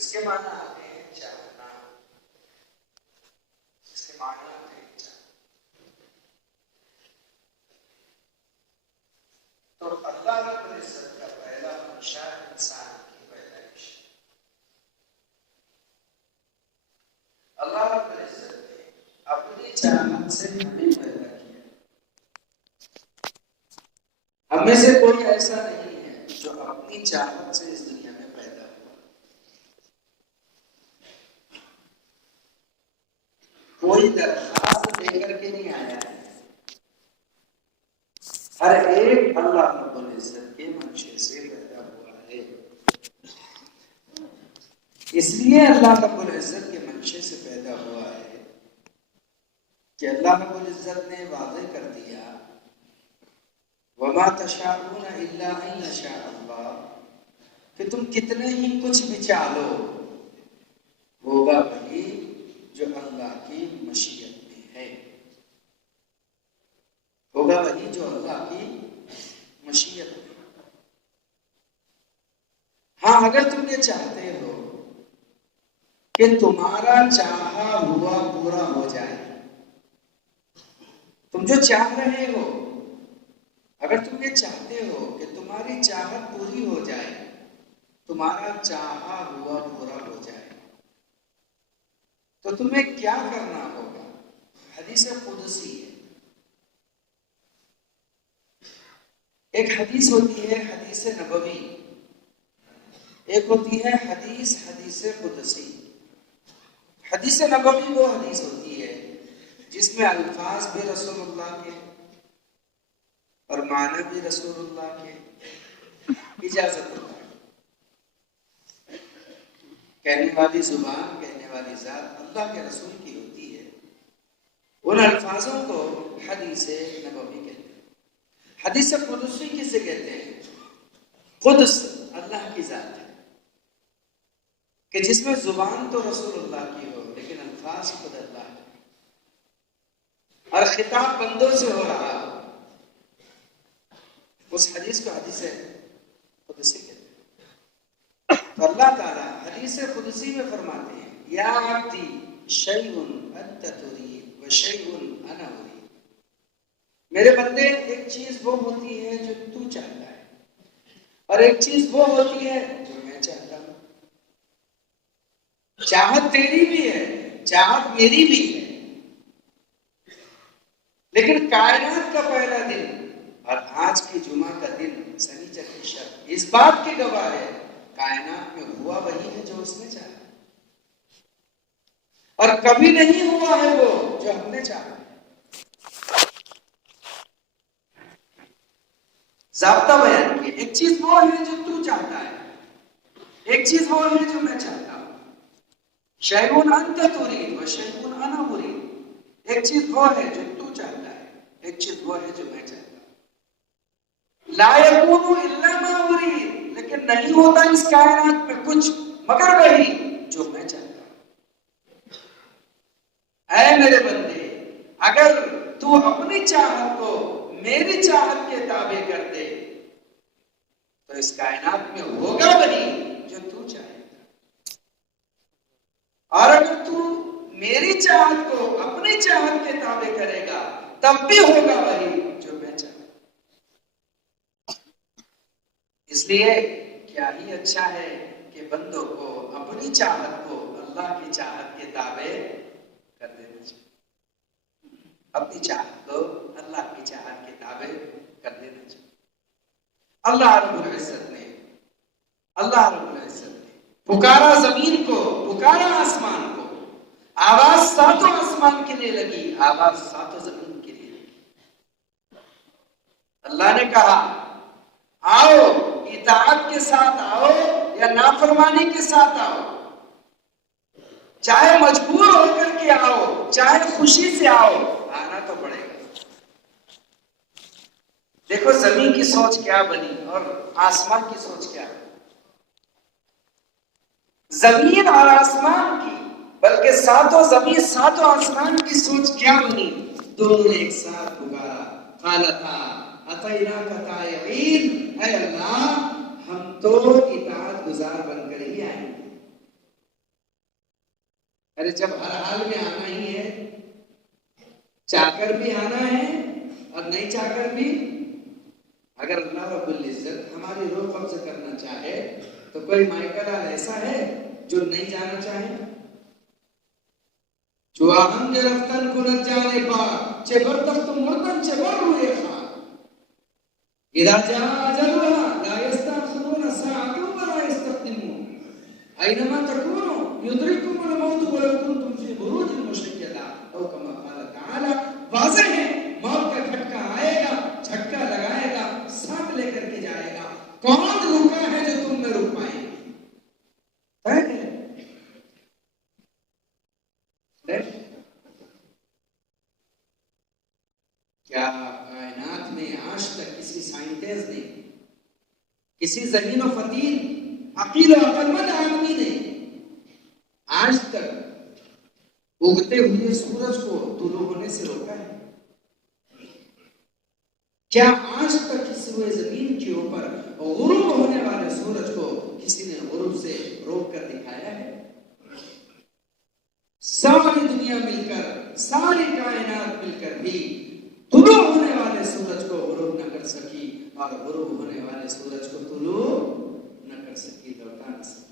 اس کے معنی آتے ہیں چاہنا، اس کے معنی آتے ہیں چاہنا۔ تو اللہ رب العزت کا پہلا منشا انسان کی پیدائش۔ اللہ رب العزت نے اپنی چاہت سے ہمیں پیدا کیا۔ ہم میں سے کوئی ایسا نہیں ہے جو اپنی چاہت سے اس دنیا میں پیدا ہوا۔ کوئی درخواست دے کر کے نہیں آیا ہے، ہر ایک اللہ رب العزت کے منشے سے پیدا ہوا ہے۔ اس لیے اللہ رب العزت کے منشے سے پیدا ہوا ہے کہ اللہ رب العزت نے واضح کر دیا وَمَا تَشَاءُونَ إِلَّا أَن يَشَاءَ اللَّهُ، کہ تم کتنے ہی کچھ بھی چاہو ہوگا وہی جو اللہ کی مشیت میں ہے، ہوگا وہی جو اللہ کی مشیت میں ہے۔ ہاں اگر تم یہ چاہتے ہو کہ تمہارا چاہا ہوا پورا ہو جائے، تم جو چاہ رہے ہو، اگر تم یہ چاہتے ہو کہ تمہاری چاہت پوری ہو جائے، تمہارا چاہا ہوا پورا ہو جائے، تو تمہیں کیا کرنا ہوگا؟ حدیث قدسی ہے۔ ایک حدیث ہوتی ہے حدیث نبوی، ایک ہوتی ہے حدیث قدسی۔ حدیث نبوی وہ حدیث ہوتی ہے جس میں الفاظ بھی رسول اللہ کے اور معنی بھی رسول اللہ کے، اجازت ہوتا ہے، کہنے والی زبان، کہنے والی ذات اللہ کے رسول کی ہوتی ہے۔ ان الفاظوں کو حدیث نبوی کہتے ہیں۔ حدیث قدسی کسے کہتے ہیں؟ قدس اللہ کی ذات ہے کہ جس میں زبان تو رسول اللہ کی ہو لیکن الفاظ خود اللہ کے، اور خطاب بندوں سے ہو رہا، اس حدیث کو حدیث قدسی کہتے ہیں۔ تو اللہ تعالیٰ حدیث قدسی میں فرماتے ہیں یا عبدی شیء انت ترید و شیء انا ارید، میرے بندے ایک چیز وہ ہوتی ہے جو تو چاہتا ہے اور ایک چیز وہ ہوتی ہے جو میں چاہتا ہوں۔ چاہت تیری بھی ہے، چاہت میری بھی ہے، لیکن کائنات کا پہلا دن اور آج کی جمعہ کا دن سنیچر کی شب اس بات کی گواہ ہے کائنات میں ہوا وہی ہے جو اس نے چاہا، اور کبھی نہیں ہوا ہے وہ جو ہم نے چاہا۔ ضابطہ بیان کیے، ایک چیز وہ ہے جو تو چاہتا ہے، ایک چیز وہ ہے جو میں چاہتا ہوں۔ شیء انت ترید و شیء انا ارید، ایک چیز وہ ہے جو تو چاہتا ہے، ایک چیز وہ ہے جو میں چاہتا ہوں۔ لا یکون الا ما ارید، لیکن نہیں ہوتا اس کائنات میں کچھ مگر وہی جو میں چاہتا ہوں۔ اے میرے بندے، اگر تو اپنی چاہت کو میری چاہت کے تابع کر دے تو اس کائنات میں ہوگا وہی جو تو چاہے گا، اور اگر تو میری چاہت کو اپنی چاہت کے تابع کرے گا تب بھی ہوگا وہی جو میں چاہتا ہوں۔ اس لیے کیا ہی اچھا ہے کہ بندوں کو اپنی چاہت کو اللہ کی چاہت کے تابع کر دینا چاہیے، اپنی چاہت کو اللہ کی چاہت کے تابع کر دینا چاہیے۔ اللہ رب العزت نے پکارا زمین کو، پکارا آسمان کو، آواز ساتوں آسمان کے لیے لگی، آواز ساتوں زمین کے لیے لگی۔ اللہ نے کہا آؤ، اطاعت کے ساتھ آؤ یا نافرمانی کے ساتھ آؤ، چاہے مجبور ہو کر کے آؤ چاہے خوشی سے آؤ، آنا تو پڑے گا۔ دیکھو زمین کی سوچ کیا بنی اور آسمان کی سوچ کیا بنی۔ زمین اور آسمان کی، بلکہ ساتوں زمین ساتوں آسمان کی سوچ کیا بنی؟ دونوں نے ایک ساتھ پکارا، قالتا اتیناک طائعین، اے اللہ ہم تو اطاعت گزار بن کر ہی آئیں گے، ارے جب ہر حال میں آنا ہی ہے، چاہ کر بھی آنا ہے اور نہیں چاہ کر بھی، اگر اللہ رب العزت ہماری روح قبض کرنا چاہے تو کوئی مائیکل ایسا ہے جو نہیں جانا چاہے؟ جو آہم رفتن کنت جانے پا چے برتفت مردن چے بر روئے خواہ اذا جاء اجلها لا يستأخرون ساعة ولا يستقدمون أينما تكونوا يدرككم الموت ولو كنتم في بروج مشيدة أو كما قال تعالى واضح ہے موت کا کھٹکا آئے گا، جھٹکا لگائے گا، ساتھ لے کر کے جائے گا، کون رکا ہے جو تم میں رک پائیں؟ کیا کائنات میں آج تک کسی سائنٹسٹ نے، کسی ذہین و فطین عقیل و عقل مند آدمی نے آج تک اگتے ہوئے سورج کو طلوع ہونے سے روکا ہے؟ کیا آج تک کسی ہوئے زمین کے اوپر غروب ہونے والے سورج کو کسی نے غروب سے روک کر دکھایا ہے؟ ساری دنیا مل کر، ساری کائنات مل کر بھی طلوع ہونے والے سورج کو غروب نہ کر سکی اور غروب ہونے والے سورج کو طلوع نہ کر سکی، لوٹا نہ سکی۔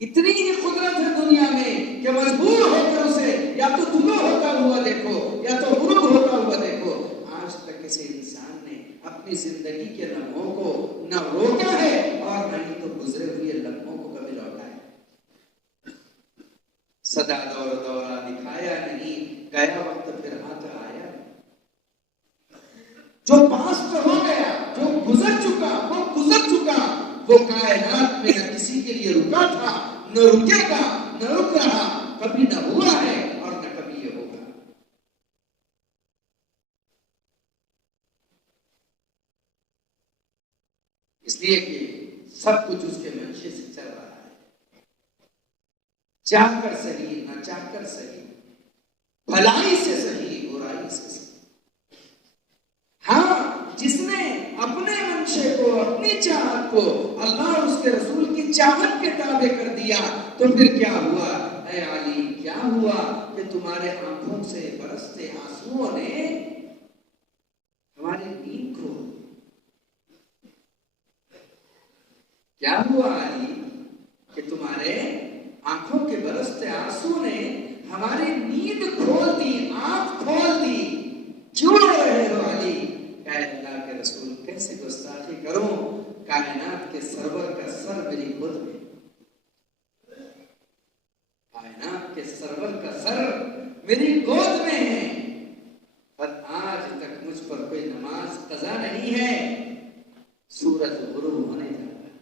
اتنی ہی قدرت ہے دنیا میں کہ مجبور ہو کر اسے یا تو طلوع ہوتا ہوا دیکھو یا تو غروب ہوتا ہوا دیکھو۔ آج تک کسی انسان نے اپنی زندگی کے لمحوں کو نہ روکا ہے اور نہ ہی تو گزرے ہوئے لمحوں کو کبھی لوٹا ہے۔ صدا دور دورہ دکھایا نہیں، گیا وقت پھر ہاتھ آیا۔ جو پاسٹ ہو گیا، جو گزر چکا وہ گزر چکا، وہ کائنات میں نہ کسی کے لیے رکا تھا، نہ رکے گا، نہ رک رہا، کبھی نہ ہوا ہے اور نہ کبھی یہ ہوگا۔ اس لیے کہ سب کچھ اس کے منشے سے چل رہا ہے، چاہ کر صحیح نہ چاہ کر صحیح، بھلائی سے صحیح برائی سے صحیح۔ ہاں، جس نے اپنے منشے کو، اپنی چاہت کو اللہ اور اس کے رسول کی چاہت کے تابع کر دیا تو پھر کیا ہوا؟ اے علی، کیا ہوا کہ تمہارے آنکھوں سے برستے آنسوؤں نے ہماری نیند کھو دی؟ کیا ہوا علی کہ تمہارے آنکھوں کے برستے آنسو نے ہماری نیند کھول دی، آنکھ کھول دی؟ کیوں رو رہے ہو علی؟ کہ اللہ کے رسول کیسے گستاخی کروں، کائنات کے سرور کا سر میری گود میں، کائنات کے سرور کا سر میری گود میں ہے، اور آج تک مجھ پر کوئی نماز قضا نہیں ہے۔ سورج غروب ہونے جا رہا ہے،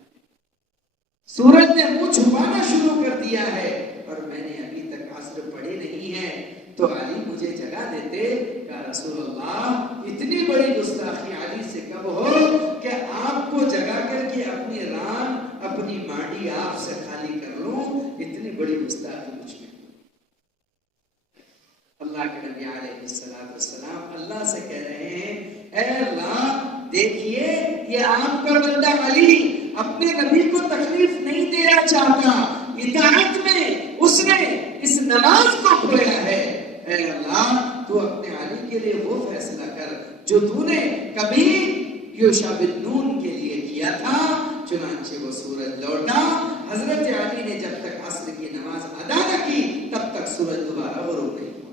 سورج نے منہ چھپانا شروع کر دیا ہے اور میں نے ابھی تک عصر پڑھی نہیں ہے، تو علی مجھے جگا دیتے یا رسول اللہ، اتنی بڑی گستاخی علی سے کب ہو کہ آپ کو جگا کر کے اپنی ران، اپنی ماڈی آپ سے خالی کر لوں؟ اتنی بڑی گستاخی مجھ میں۔ اللہ کے نبی علیہ السلام اللہ سے کہہ رہے ہیں، اے اللہ دیکھیے یہ آپ کا بندہ علی اپنے نبی کو تکلیف نہیں دینا چاہتا، اطاعت میں اس نے اس نماز کو کھویا ہے۔ اے اللہ تو اپنے علی کے لیے وہ فیصلہ کر جو تو نے کبھی یوشع بن نون کے لیے کیا تھا۔ چنانچہ وہ سورج لوٹا، حضرت علی نے جب تک عصر کی نماز ادا نہ کی تب تک سورج دوبارہ غروب نہیں ہوا۔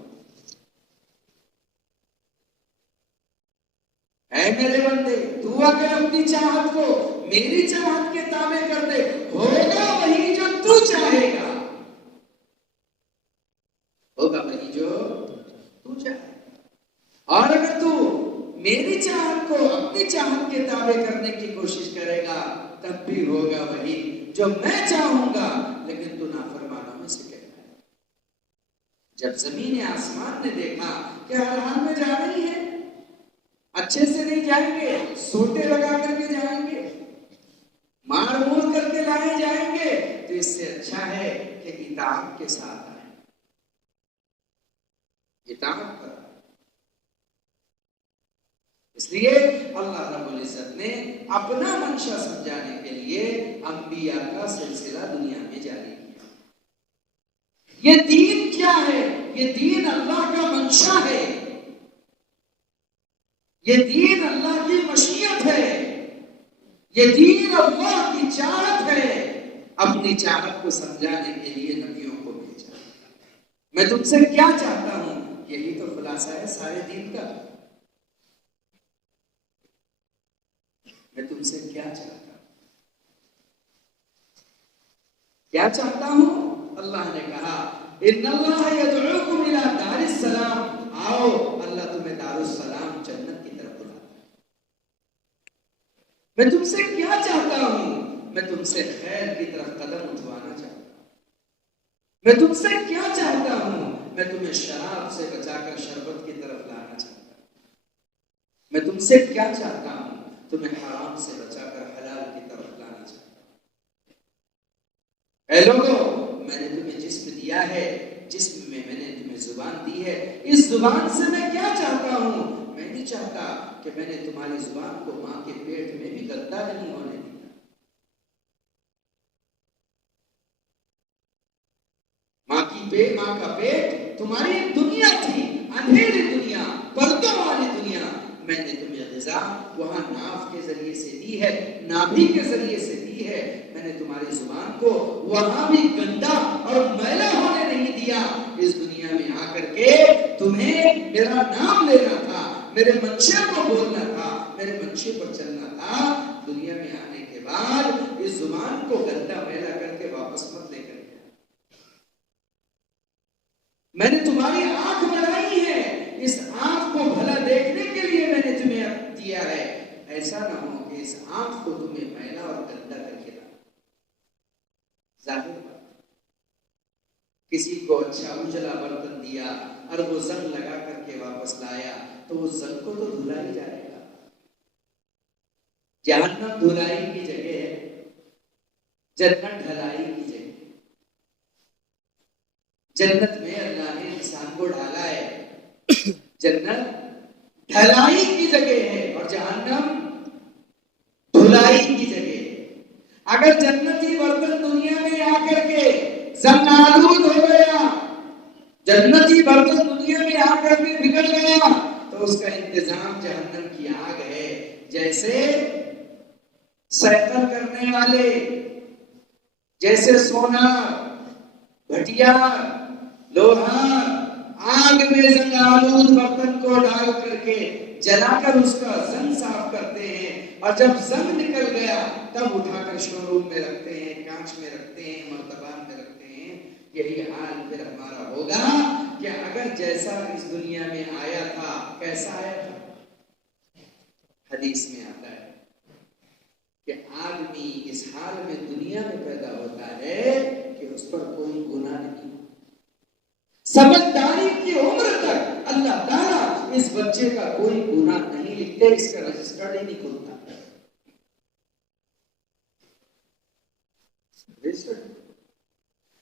اے میرے بندے، تو اگر اپنی چاہت کو میری چاہت کے تابع کر دے، ہوگا وہی جو تو چاہے گا، ہوگا وہی جو تو چاہے گا۔ اور اگر تو میری چاہت کو اپنی چاہت کے تابع کرنے کی کوشش کرے گا تب بھی ہوگا وہی جو میں چاہوں گا، لیکن تو نافرمانوں میں سے کہتا ہے۔ جب زمین آسمان نے دیکھا کہ ہر حال میں جانا ہی ہے، اچھے سے نہیں جائیں گے، سوٹے لگا کر کے جائیں گے، مار مور کر کے لائے جائیں گے، تو اس سے اچھا ہے کہ اطاعت کے ساتھ آئیں، اطاعت پر۔ اس لیے اللہ رب العزت نے اپنا منشا سمجھانے کے لیے انبیاء کا سلسلہ دنیا میں جاری کیا۔ یہ دین کیا ہے؟ یہ دین اللہ کا منشا ہے، یہ دین اللہ کی مشیت ہے، یہ دین اللہ کی چاہت ہے۔ اپنی چاہت کو سمجھانے کے لیے نبیوں کو بھیجا۔ میں تم سے کیا چاہتا ہوں، یہی تو خلاصہ ہے سارے دین کا۔ میں تم سے کیا چاہتا ہوں، کیا چاہتا ہوں؟ اللہ نے کہا ان اللہ یدعوکم الی دار السلام، آؤ اللہ تمہیں دار السلام جنت کی طرف بلاتا ہے۔ میں تم سے کیا چاہتا ہوں؟ میں تم سے خیر کی طرف قدم اٹھوانا چاہتا ہوں۔ میں تم سے کیا چاہتا ہوں؟ میں تمہیں شراب سے بچا کر شربت کی طرف لانا چاہتا ہوں۔ میں تم سے کیا چاہتا ہوں؟ تمہیں حرام سے بچا کر حلال کی طرف لانا چاہتا ہوں۔ اے لوگوں، میں نے تمہیں جسم دیا ہے، جسم میں میں نے تمہیں زبان دی ہے، اس زبان سے میں کیا چاہتا ہوں؟ میں نہیں چاہتا کہ میں نے تمہاری زبان کو ماں کے پیٹ میں بھی گندا نہیں ہونے دیا۔ ماں کا پیٹ تمہاری دنیا تھی، اندھیری دنیا، پردوں والی دنیا۔ میں نے تمہیں غذا وہاں ناف کے ذریعے سے دی ہے، نابھی کے ذریعے سے دی ہے۔ میں نے تمہاری زبان کو وہاں بھی گندا اور میلا ہونے نہیں دیا۔ اس دنیا میں آ کر کے تمہیں میرا نام لینا تھا، میرے منشے کو بولنا تھا، میرے منشے پر چلنا تھا۔ دنیا میں آنے کے بعد اس زبان کو گندا میلا کر کے واپس مت لے کر۔ میں نے تمہاری آنکھ بنائی ہے، اس آنکھ کو بھلا دیکھنے کے لیے میں نے تمہیں دیا ہے۔ ایسا نہ ہو کہ اس آنکھ کو تمہیں میلا اور گندا کر کے لاؤ۔ ظاہر بات، کسی کو اچھا اجلا برتن دیا اور وہ زنگ لگا کر کے واپس لایا تو اس زنگ کو تو دھلا ہی جائے گا۔ جہنم دھلائی کی جگہ ہے، جنت ڈھلائی کی جگہ۔ جنت میں اللہ نے انسان کو ڈالا ہے، جنت ڈھلائی کی جگہ ہے اور جہنم دھلائی کی جگہ ہے۔ اگر جنتی برتن دنیا میں آ کر کے زنگ آلود ہو گیا، جنتی برتن دنیا میں آ کر کے بگڑ گیا تو اس کا انتظام جہنم کی آگ ہے۔ جیسے سیکل کرنے والے، جیسے سونا، بھٹیا، لوہا، آگ میں زنگ آلود برتن کو ڈال کر کے جلا کر اس کا زنگ صاف کرتے ہیں، اور جب زنگ نکل گیا تب اٹھا کر شو روم میں رکھتے ہیں، کانچ میں رکھتے ہیں، مرتبان میں رکھتے ہیں۔ یہی حال پھر ہمارا ہوگا کہ اگر جیسا اس دنیا میں آیا تھا، کیسا آیا تھا؟ حدیث میں آتا ہے کہ آدمی اس حال میں دنیا میں پیدا ہوتا ہے کہ اس پر کوئی گناہ نہیں۔ سمجھداری کی عمر تک اللہ تعالیٰ اس بچے کا کوئی گناہ نہیں لکھتے، اس کا رجسٹرڈ ہی نہیں کھلتا۔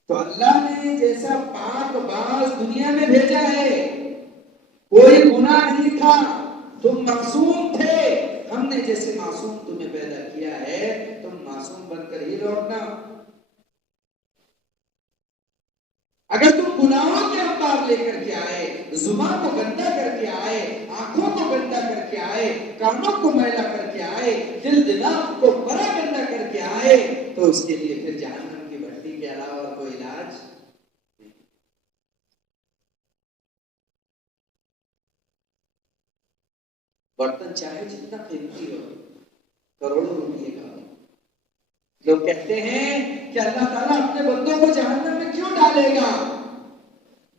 تو اللہ نے جیسا پاک باز دنیا میں بھیجا ہے، کوئی گناہ نہیں تھا، تم معصوم تھے، ہم نے جیسے معصوم تمہیں پیدا کیا ہے، تم معصوم بن کر ہی لوٹنا۔ اگر تم گناہوں کے انبار لے کر کے آئے، زبان کو گندا کر کے آئے، آنکھوں کو گندا کر کے آئے، کانوں کو میلا کر کے آئے، دل دماغ کو بڑا گندا کر کے آئے، تو اس کے لیے پھر جہنم کی بھٹی کے علاوہ کوئی علاج نہیں۔ برتن چاہے جتنا قیمتی ہو، کروڑوں روپے کا، لوگ کہتے ہیں کہ اللہ تعالیٰ اپنے بندوں کو جہنم میں کیوں ڈالے گا؟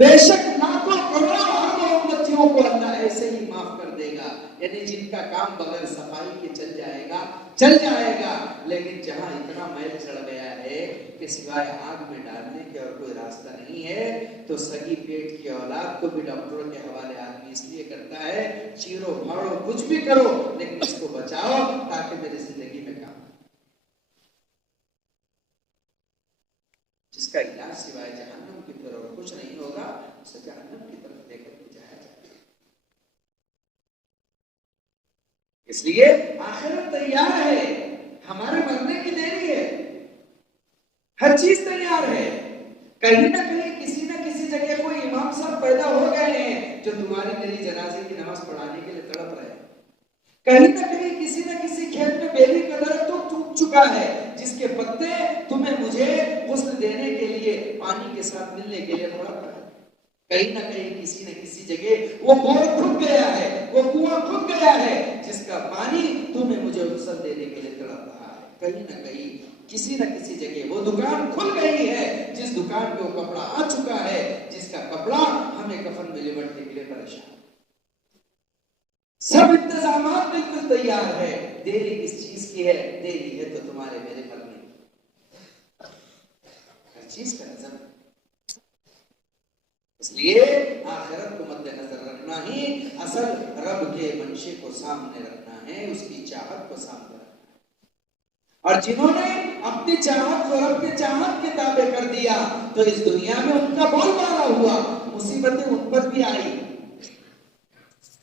بے شک لاکھوں کروڑوں اربوں امتیوں کو اللہ ایسے ہی معاف کر دے گا، یعنی جن کا کام بغیر صفائی کے چل جائے گا، لیکن جہاں اتنا میل چڑھ گیا ہے کہ سوائے آگ میں ڈالنے کے اور کوئی راستہ نہیں ہے، تو سگی پیٹ کی اولاد کو بھی ڈاکٹروں کے حوالے آدمی اس لیے کرتا ہے، چیرو پھاڑو کچھ بھی کرو لیکن اس کو بچاؤ تاکہ میری زندگی میں کام۔ جس کا علاج سوائے جہنم کی طرف کچھ نہیں ہوگا، اسے جہنم کی طرف لے کر کے جایا جائے گا۔ اس لیے آخرت تیار ہے، ہمارے مرنے کی دیری ہے، ہر چیز تیار ہے، کہیں نہ کہیں کسی نہ تمہاری میری جنازے کی نماز پڑھانے کے لیے تڑپ رہے ہیں. کہیں نہ کہیں کسی نہ کسی کھیت میں بیری کا درخت تو ٹوٹ چکا ہے جس کے پتے تمہیں مجھے غسل دینے کے لیے پانی کے ساتھ ملنے کے لیے تڑپ رہا ہے. کہیں نہ کہیں کسی نہ کسی جگہ وہ بور کھد گیا ہے, وہ کنواں کھد گیا ہے جس کا پانی تمہیں مجھے غسل دینے کے لیے تڑپ رہا ہے. کہیں نہ کہیں کسی نہ کسی جگہ وہ دکان کھل گئی ہے جس دکان پہ وہ کپڑا آ چکا ہے جس کا کپڑا ہمیں کفن میں لپٹنے کے لیے پریشان. سب انتظامات بالکل تیار ہے, دیری کس چیز کی ہے؟ دیری ہے تو تمہارے میرے مرنے کی. ہر چیز کا نظر, اس لیے آخرت کو مد نظر رکھنا ہی اصل رب کے منشے کو سامنے رکھنا ہے, اس کی چاہت کو سامنے رکھنا ہے. اور جنہوں نے اپنی چاہت کو رب کی چاہت کے تابع کر دیا تو اس دنیا میں ان کا بول بالا ہوا, مصیبتیں ان پر بھی آئی.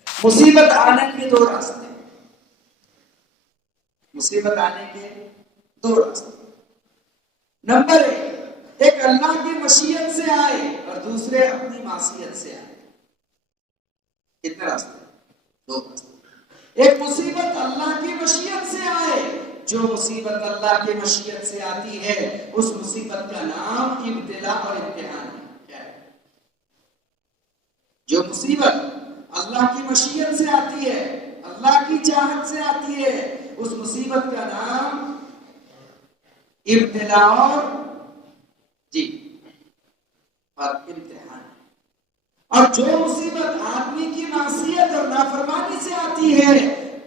مصیبت آنے کے دو راستے, مصیبت آنے کے دو راستے. نمبر ایک اللہ کی مشیت سے آئے اور دوسرے اپنی معصیت سے آئے. کتنے راستے؟ دو راستے. ایک مصیبت اللہ کی مشیت سے آئے, جو مصیبت اللہ کی مشیت سے آتی ہے اس مصیبت کا نام ابتلا اور امتحان ہے. جو مصیبت اللہ کی مشیت سے آتی ہے, اللہ کی چاہت سے آتی ہے, اس مصیبت کا نام ابتلا اور امتحان ہے. اور جو مصیبت آدمی کی معصیت اور نافرمانی سے آتی ہے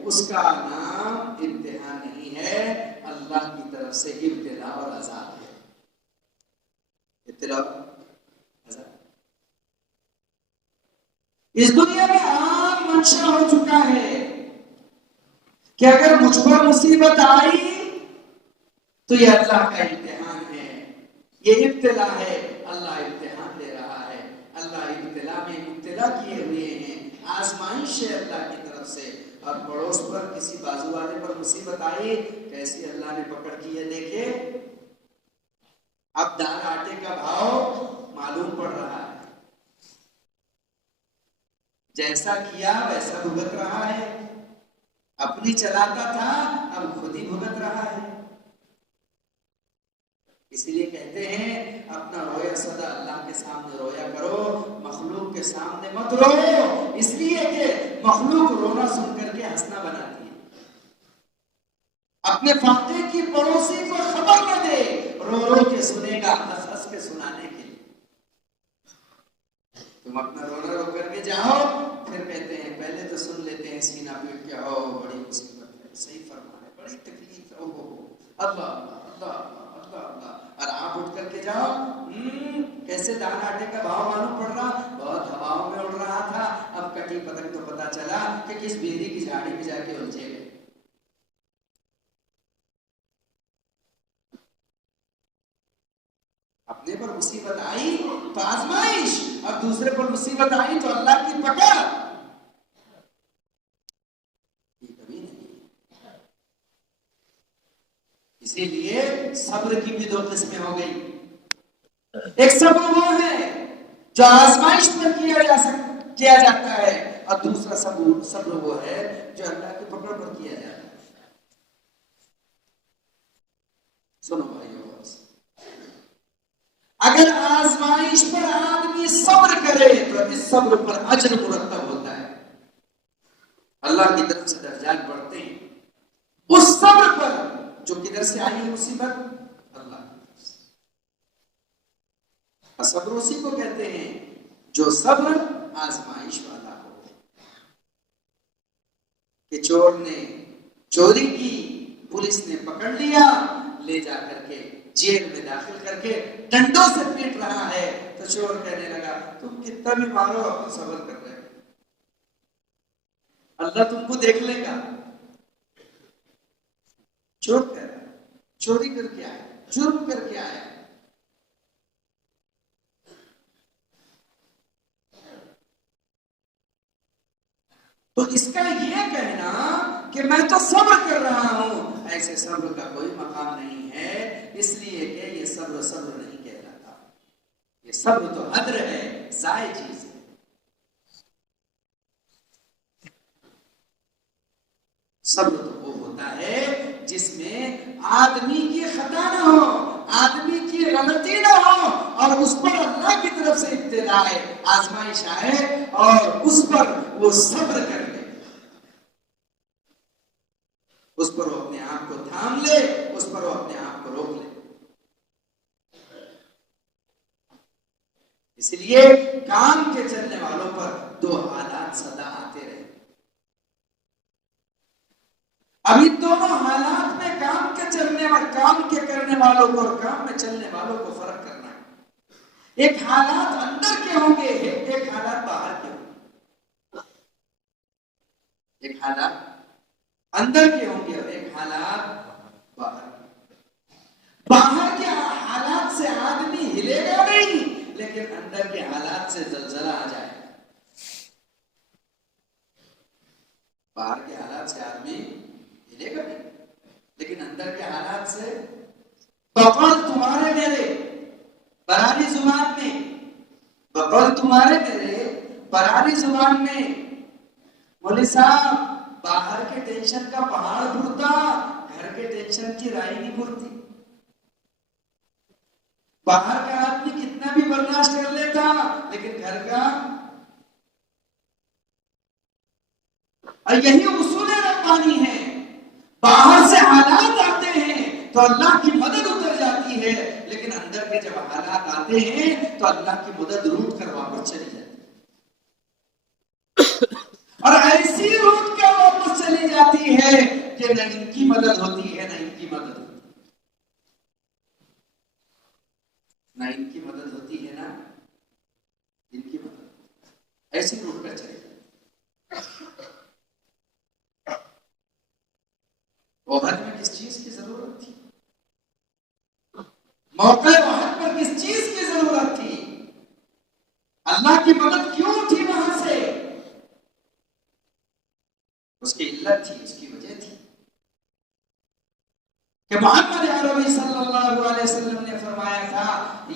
اس کا نام امتحان نہیں ہے, اللہ کی طرف سے ابتلا اور عذاب ہے. ابتلا اور عذاب اس دنیا میں عام منشا ہو چکا ہے کہ اگر مجھ پر مصیبت آئی تو یہ اللہ کا امتحان ہے, یہ ابتلا ہے, اللہ امتحان لے رہا ہے, اللہ ابتلا میں مبتلا کیے ہوئے ہیں, آزمائش ہے اللہ کی طرف سے. اور پڑوس پر کسی بازو والے پر مصیبت آئی, کیسی اللہ نے پکڑ کی ہے دیکھے. اب دال آٹے کا بھاؤ معلوم پڑ رہا ہے, جیسا کیا ویسا بھگت رہا ہے, اپنی چلاتا تھا اب خود ہی بھگت رہا ہے. اسی لیے کہتے ہیں اپنا رویا سدا اللہ کے سامنے رویا کرو, مخلوق کے سامنے مت رو, اس لیے کہ مخلوق رونا سن کر کے ہنسنا بناتی ہے. اپنے فاقے کی پڑوسی کو خبر نہ دے, رو رو کے سنے گا, ہنس ہنس کے سنانے کے لیے. تم اپنا رونا رو کر کے جاؤ, پھر کہتے ہیں پہلے تو سن لیتے ہیں سینہ پیٹ کے, ہو بڑی مصیبت ہے, صحیح فرما ہے, بڑی تکلیف ہے, اللہ اللہ اللہ اللہ. اور آپ اٹھ کر کے جاؤ, کیسے دال آٹے کا بھاؤ معلوم پڑ رہا, بہت ہواؤں میں اڑ رہا تھا, اب کٹی پتنگ تو پتا چلا کہ کس بیری کی جھاڑی میں جا کے الجھے گئے. اپنے پر مصیبت آئی تو آزمائش, اور دوسرے پر مصیبت آئی تو اللہ کی پکڑ, یہ کبھی نہیں. اسی لیے صبر کی بھی دو قسمیں ہو گئی. ایک صبر وہ ہے جو آزمائش پر کیا جاتا ہے, اور دوسرا صبر وہ ہے جو اللہ کی پکڑ پر کیا جاتا ہے. سنو بھائیو, اگر آزمائش پر آدمی صبر کرے تو اس صبر پر اجر مرتب ہوتا ہے, اللہ کی طرف سے درجات بڑھتے ہیں. اس صبر پر جو کدھر سے آئی ہے مصیبت, اللہ کی طرف سے. صبر اسی کو کہتے ہیں جو صبر آزمائش والا ہو. کہ چور نے چوری کی, پولیس نے پکڑ لیا, لے جا کر کے جیل میں داخل کر کے ڈنڈوں سے پیٹ رہا ہے, تو چور کہنے لگا تم کتنا بھی مارو اپنا صبر کر رہے ہو, اللہ تم کو دیکھ لے گا. چور کہہ رہا ہے, چوری کر کے آیا, جرم کر کے آیا. تو اس کا یہ کہنا کہ میں تو صبر کر رہا ہوں, ایسے صبر کا کوئی مقام نہیں ہے, اس لیے کہ یہ صبر صبر نہیں کہلاتا. یہ صبر تو حدر ہے, ضائع چیز ہے. صبر تو وہ ہوتا ہے جس میں آدمی کی خطا نہ ہو، آدمی کی غلطی نہ ہو، اور اس پر اللہ کی طرف سے ابتلا ہے، آزمائش آئے اور اس پر وہ صبر کر لے، اس پر وہ اپنے آپ کو تھام لے، اس پر وہ اپنے آپ کو روک لے۔ اس لیے کام کے چلنے والوں پر دو حالات سدا آتے رہے۔ ابھی دونوں حالات میں کام کے کرنے والوں کو اور کام میں چلنے والوں کو فرق کرنا ہے۔ ایک حالات اندر کے ہوں گے، ایک حالات باہر کے ہوں گے۔ ایک حالات اندر کے ہوں گے اور ایک حالات باہر کے۔ باہر کے حالات سے آدمی ہلے گا نہیں، لیکن اندر کے حالات سے زلزلہ آ جائے گا۔ باہر کے حالات سے آدمی ہلے گا نہیں، لیکن اندر کے حالات سے بقول تمہارے میرے براری زبان میں، بقول تمہارے میرے براری زبان میں، مولوی صاحب باہر کے ٹینشن کا پہاڑ بھرتا، گھر کے ٹینشن کی رائی نہیں بھرتی۔ باہر کا آدمی کتنا بھی برداشت کر لیتا، لیکن گھر کا، اور یہی اصول ربانی ہے۔ باہر سے حالات آتے ہیں تو اللہ کی مدد اتر جاتی ہے، لیکن اندر کے جب حالات آتے ہیں تو اللہ کی مدد روٹ کر واپس چلی جاتی ہے، اور ایسی روٹ کر واپس چلی جاتی ہے کہ نہ ان کی مدد ہوتی ہے نہ ان کی مدد ہوتی ہے، نہ ان کی مدد ہوتی ہے نہ ان کی مدد، ایسی روٹ کر چلی جاتی ہے۔ وحد میں کس چیز کی ضرورت تھی؟ موقع وحد پر کس چیز کی ضرورت تھی؟ اللہ کی مدد کیوں تھی وہاں سے؟ اس کی علت تھی، اس کی وجہ تھی کہ محمد عربی صلی اللہ علیہ وسلم نے فرمایا تھا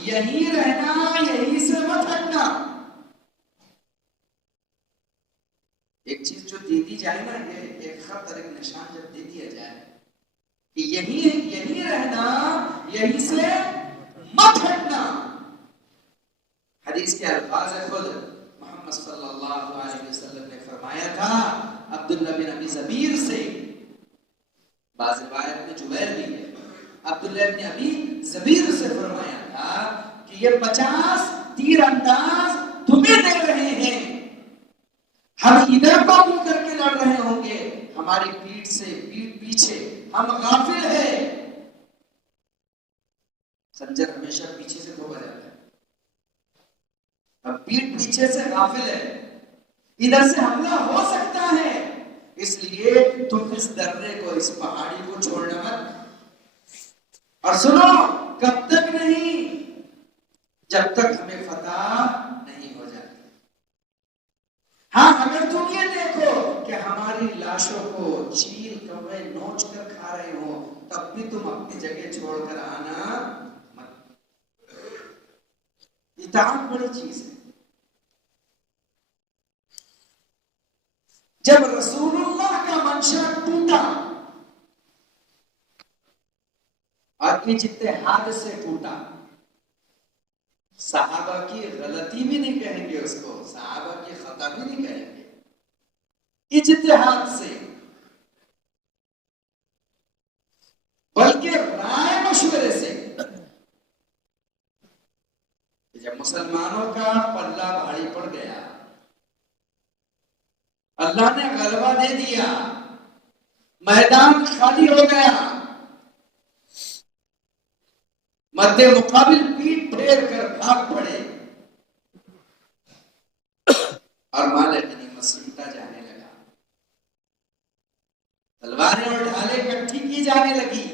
یہی رہنا، یہی سے مت ہٹنا۔ ایک چیز جو دے دی جائے نا، یہ ایک خط اور ایک نشان جب دے دیا جائے کہ یہی رہنا، یہی سے مت ہٹنا، حدیث کے الفاظ خود محمد صلی اللہ علیہ وسلم نے فرمایا تھا عبداللہ بن ابی زبیر سے، بعض روایت میں جبیر بھی ہے، عبداللہ بن ابی زبیر سے فرمایا تھا کہ یہ 50 تیر انداز تمہیں دے رہے ہیں، ہم ادھر کو منہ کر کے لڑ رہے ہوں گے، ہماری پیٹھ سے پیٹھ پیچھے ہم غافل ہیں۔ خنجر ہمیشہ پیچھے سے دھوکا جاتا ہے، اب پیٹھ پیچھے سے غافل ہے، ادھر سے حملہ ہو سکتا ہے، اس لیے تم اس درے کو، اس پہاڑی کو چھوڑنا مت۔ اور سنو، کب تک نہیں؟ جب تک ہمیں فتح نہیں ہو جاتی۔ ہاں، اگر تم یہ دیکھو کہ ہماری لاشوں کو چیل کوے نوچ کر کھا رہے ہو، تب بھی تم اپنی جگہ چھوڑ کر آنا مت۔ اطاعت بڑی چیز ہے۔ جب رسول اللہ کا منشا ٹوٹا اور اجتہاد سے ٹوٹا، صحابہ کی غلطی بھی نہیں کہیں گے اس کو، صحابہ کی خطا بھی نہیں کہیں گے، اجتہاد سے، بلکہ رائے مشورے سے۔ جب مسلمانوں کا پلہ بھاری پڑ گیا، اللہ نے غلبہ دے دیا، میدان خالی ہو گیا، مد مقابل پیٹ پھیر کر بھاگ پڑے اور مال غنیمت سمٹا جانے لگا، تلواریں اور ڈھالیں اکٹھی کی جانے لگی،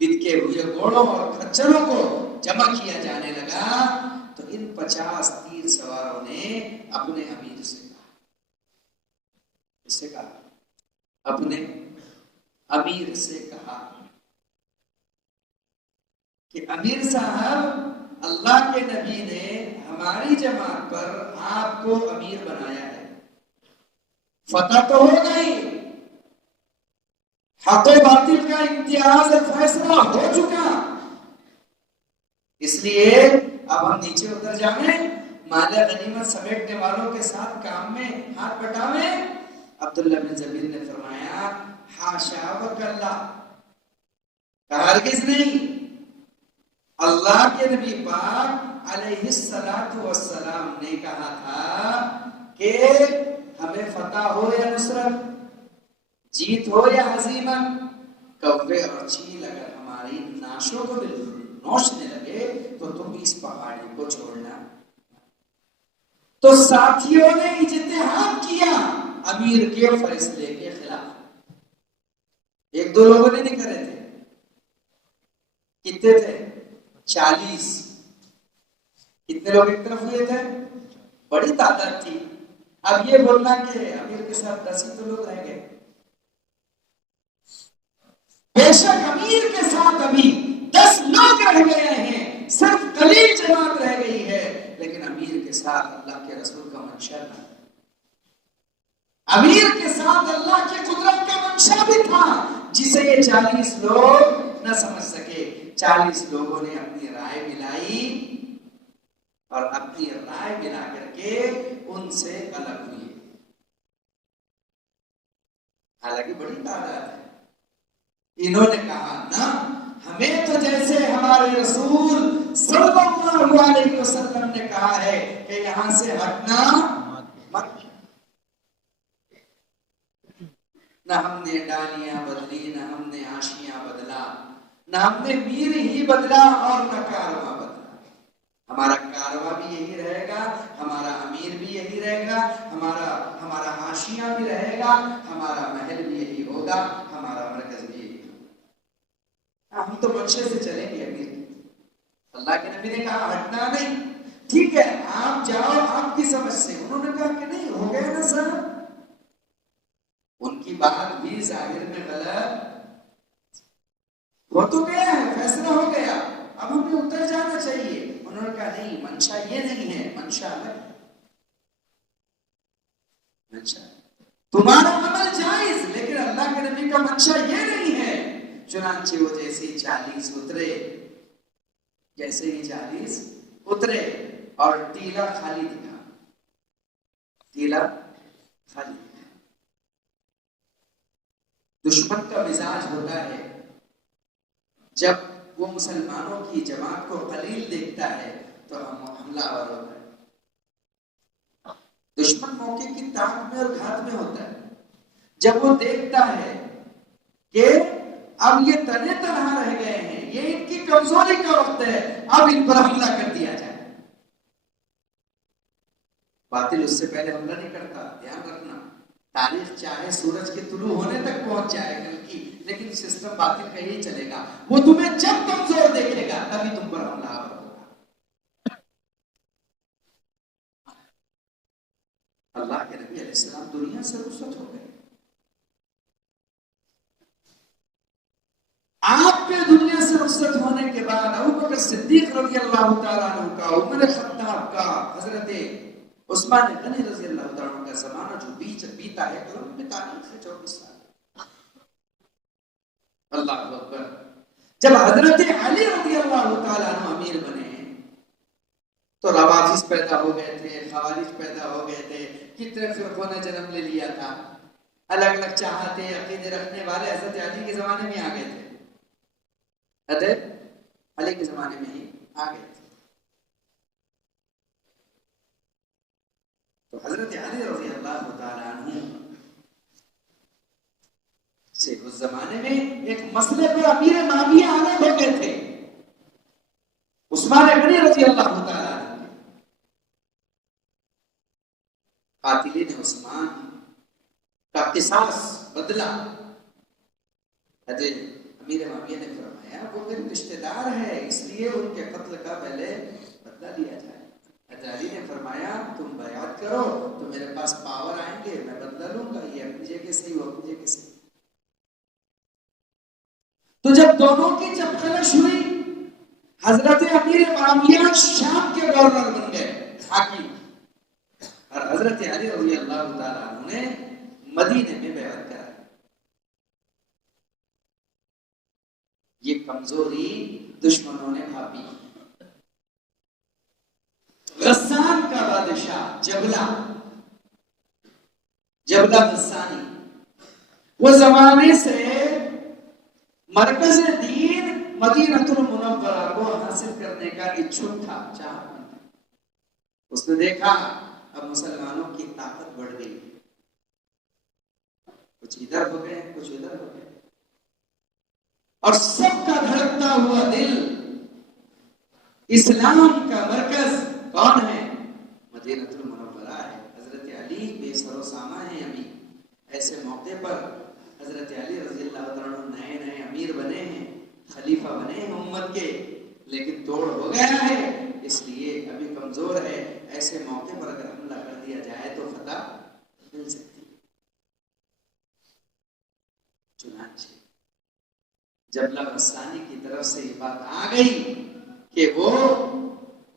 بتکے ہوئے گھوڑوں اور کھچروں کو جمع کیا جانے لگا، تو ان 50 تیر سواروں نے اپنے امیر سے کہا، اس سے کہا، اپنے امیر سے کہا کہ امیر صاحب، اللہ کے نبی نے ہماری جماعت پر آپ کو امیر بنایا ہے، فتح تو ہو گئی، حق و باطل کا امتیاز فیصلہ ہو چکا، اس لیے اب ہم نیچے اتر جائیں، مال غنیمت سمیٹنے والوں کے ساتھ کام میں ہاتھ بٹاویں۔ عبداللہ بن زبیر نے فرمایا حاشا وکلا، ہرگز نہیں، اللہ کے نبی پاک علیہ الصلوۃ والسلام نے کہا تھا کہ ہمیں فتح ہو یا نصرت، جیت ہو یا ہزیمت، کوے اور چیل اگر ہماری ناشوں کو نوچنے لگے تو تم اس پہاڑی کو چھوڑنا۔ تو ساتھیوں نے اجتہاد کیا امیر کے فیصلے کے خلاف، ایک دو لوگوں نے نہیں کرے تھے، کتنے تھے؟ 40۔ کتنے لوگ ایک طرف ہوئے تھے؟ بڑی تعداد تھی۔ اب یہ بولنا کہ امیر کے ساتھ 10 ہی تو لوگ رہ گئے، بے شک امیر کے ساتھ ابھی 10 لوگ رہ گئے ہیں، صرف قلیل جماعت رہ گئی ہے، لیکن امیر کے ساتھ اللہ کے رسول کا منشا تھا، امیر کے ساتھ اللہ کی قدرت کا منشا بھی تھا، جسے یہ 40 لوگ نہ سمجھ سکے۔ 40 لوگوں نے اپنی رائے ملائی اور اپنی رائے ملا کر کے ان سے الگ ہوئے، حالانکہ بڑی تعداد ہے۔ انہوں نے کہا نہ، ہمیں تو جیسے ہمارے رسول صلی اللہ علیہ وسلم نے کہا ہے کہ یہاں سے ہٹنا مت۔ نہ ہم نے ڈالیاں بدلی، نہ ہم نے آشیاں بدلا، نہ ہم نے میر ہی بدلا اور نہ کارواں بدلا۔ ہمارا کارواں بھی یہی رہے گا، ہمارا امیر بھی یہی رہے گا، ہمارا حاشیہ بھی رہے گا، ہمارا محل بھی یہی ہوگا، ہمارا مرکز بھی یہی ہوگا۔ ہم تو منشے سے چلیں گے امیر کی۔ اللہ کے نبی نے کہا ہٹنا نہیں، ٹھیک ہے آپ جاؤ آپ کی سمجھ سے۔ انہوں نے کہا کہ نہیں، ہو گیا نا سر، ان کی بات بھی ظاہر میں غلط ہو تو گیا ہے، فیصلہ ہو گیا، اب ہمیں اتر جانا چاہیے۔ انہوں نے کہا نہیں، منشا یہ نہیں ہے، منشا الگ ہے، منشا تمہارا عمل جائز، لیکن اللہ کے نبی کا منشا یہ نہیں ہے۔ چنانچہ وہ جیسے ہی 40 اترے، جیسے ہی 40 اترے اور ٹیلا خالی دکھا، ٹیلا خالی دکھا۔ دشمن کا مزاج ہوتا ہے جب وہ مسلمانوں کی جماعت کو قلیل دیکھتا ہے تو حملہ آور ہوتا ہے۔ دشمن موقع کی طاقت میں اور گھات میں ہوتا ہے، جب وہ دیکھتا ہے کہ اب یہ تنے تنہا رہ گئے ہیں، یہ ان کی کمزوری کا وقت ہے، اب ان پر حملہ کر دیا جائے۔ باطل اس سے پہلے حملہ نہیں کرتا، دھیان رکھنا۔ تاریخ چاہے سورج کے طلوع ہونے تک پہنچ جائے کل کی، لیکن سسٹم باطل کا یہی چلے گا، وہ تمہیں جب کمزور دیکھے گا تبھی تم پر حملہ آور ہوگا۔ اللہ کے نبی علیہ السلام دنیا سے رخصت ہو گئے، آپ کے دنیا سے رخصت ہونے کے بعد ابوبکر صدیق رضی اللہ تعالیٰ عنہ کا، عمر خطاب کا، حضرت عثمان غنی رضی اللہ تعالیٰ عنہ کا زمانہ جو بیتا ہے، قلم میں تاریخ ہے 24 سال۔ اللہ اکبر۔ جب حضرت علی رضی اللہ تعالیٰ عنہ امیر بنے تو روافض پیدا ہو گئے تھے، خوارج پیدا ہو گئے تھے، کتنے فرقوں نے جنم لے لیا تھا، الگ الگ چاہتے عقیدے رکھنے والے حضرت علی کے زمانے میں آ گئے تھے، حضرت علی کے زمانے میں ہی آ گئے تھے۔ تو حضرت علی رضی اللہ تعالیٰ عنہ سے اس زمانے میں ایک مسئلے پہ امیر معاویہ الگ ہو گئے تھے، عثمان غنی رضی اللہ تعالیٰ عنہ قاتلین عثمان کا قصاص بدلا۔ حضرت امیر معاویہ نے فرمایا وہ میرے رشتہ دار ہے، اس لیے ان کے قتل کا پہلے بدلہ لیا جائے۔ حضرت علی نے فرمایا تم بیعت کرو تو میرے پاس پاور آئیں گے، میں بدلہ لوں گا، یہ اپنی جگہ سے وہ اپنی جگہ سے۔ تو جب دونوں کی جب خلش ہوئی، حضرت امیر معاویہ شام کے گورنر بن گئے، حاکم، اور حضرت علی رضی اللہ تعالیٰ عنہ نے مدینے میں بیعت کرا۔ کمزوری دشمنوں نے بھاپی. غسان کا بادشاہ جبلہ غسانی، وہ زمانے سے مرکز دین مدینہ المنورہ کو حاصل کرنے کا اچھک تھا، چاہتا تھا. اس نے دیکھا اب مسلمانوں کی طاقت بڑھ گئی، کچھ ادھر ہو گئے کچھ ادھر ہو گئے، اور سب کا دھڑکتا ہوا دل اسلام کا مرکز کون ہے؟ مدینہ المنورہ ہے. حضرت علی بے سر و سامہ ہیں ابھی. ایسے موقع پر حضرت علی رضی اللہ عنہ نئے امیر بنے ہیں، خلیفہ بنے ہیں امت کے، لیکن توڑ ہو گیا ہے، اس لیے ابھی کمزور ہے. ایسے موقع پر اگر حملہ کر دیا جائے تو فتح مل سکتی ہے. چنانچہ جبلہ غسانی کی طرف سے یہ بات آ گئی کہ وہ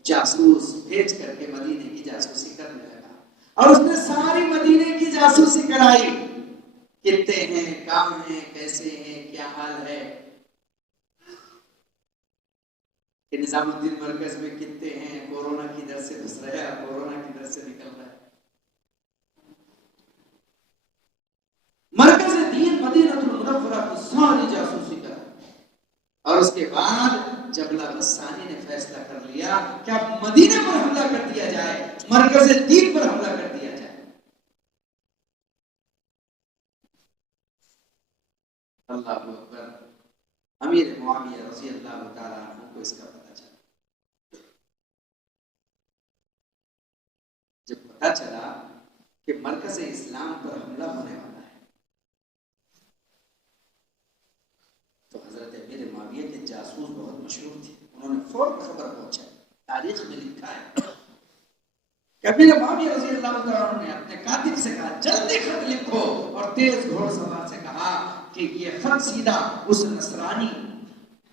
جاسوس بھیج کر کے مدینے کی جاسوسی کرنے لگا، اور اس نے ساری مدینے کی جاسوسی کرائی. کتنے ہیں، کام ہیں، کیسے ہیں، کیا حال ہے، کہ نظام الدین مرکز میں کتنے ہیں، کورونا کی در سے پھنس رہا ہے، کورونا کی در سے نکل رہا ہے. مرکز دین مدینہ المنورہ کی ساری جاسوسی کرا، اور اس کے بعد جبلہ غسانی نے فیصلہ کر لیا کہ اب مدینے پر حملہ کر دیا جائے، مرکز دین پر حملہ کر دیا جائے. اللہ اکبر. امیر معاویہ رضی اللہ تعالیٰ عنہ کو اس کا پتہ چلا. جب پتہ چلا کہ مرکز اسلام پر حملہ ہونے والا ہے تو حضرت امیر معاویہ کے جاسوس بہت مشہور تھے، انہوں نے فوراً خبر پہنچائی. تاریخ میں لکھا ہے کہ امیر معاویہ رضی اللہ عنہ نے اپنے کاتب سے کہا جلدی خط لکھو، اور تیز گھوڑ سوار سے کہا کہ یہ خط سیدھا اس نصرانی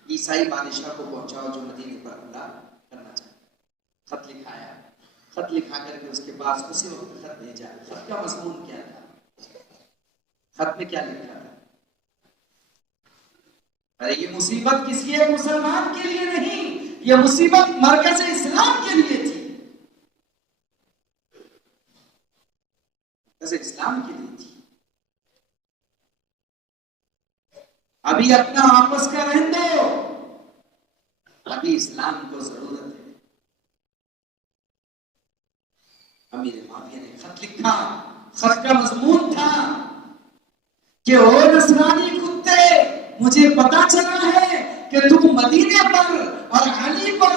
عیسائی بادشاہ کو پہنچاؤ جو مدینے پر حملہ کرنا چاہتا. خط لکھایا، خط لکھا کر کے اس کے پاس اسی وقت خط بھیجا. خط کا مضمون کیا تھا؟ خط میں کیا لکھا تھا؟ ارے یہ مصیبت کسی ایک مسلمان کے لیے نہیں، یہ مصیبت مرکز اسلام کے لیے تھی، مرکز اسلام کے لیے تھی. ابھی اپنا آپس کا رہن دو، ابھی اسلام کو ضرورت ہے. امیر معاویہ نے خط لکھا. خط کا مضمون تھا کہ او نصرانی کتے، مجھے پتا چلا ہے کہ تم مدینے پر اور علی پر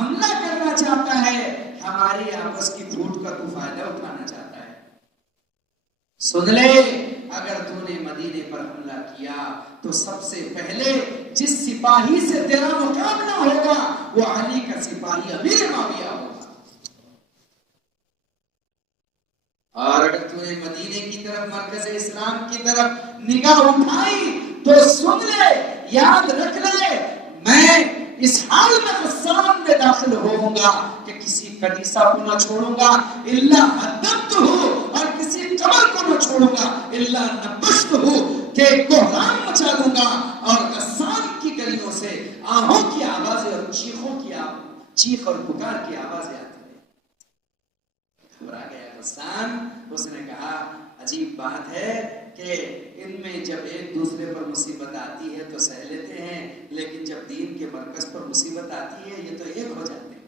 حملہ کرنا چاہتا ہے، ہماری آپس کی پھوٹ کا تو فائدہ اٹھانا چاہتا ہے. سن لے، اگر تو نے مدینے پر حملہ کیا تو سب سے پہلے جس سپاہی سے تیرا مقابلہ ہوگا وہ علی کا سپاہی امیر معاویہ ہوگا. اور اگر تو نے مدینے کی طرف، مرکز اسلام کی طرف نگاہ اٹھائی تو سن لے، یاد رکھ لے، میں اس حال میں غسان میں داخل ہوں گا کہ کسی کلیسا کو نہ چھوڑوں گا الا حدمتہ، اور کسی قبر کو نہ چھوڑوں گا الا نبشتہ، کہ کوہرام مچا دوں گا. اور غسان کی گلیوں سے آہوں کی آوازیں اور چیخ اور پکار کی آوازیں آتی ہیں. گھبرا گیا غسان. اس نے کہا عجیب بات ہے کہ ان میں جب ایک دوسرے پر مصیبت آتی ہے تو سہ لیتے ہیں، لیکن جب دین کے مرکز پر مصیبت آتی ہے یہ تو ایک ہو جاتے ہیں.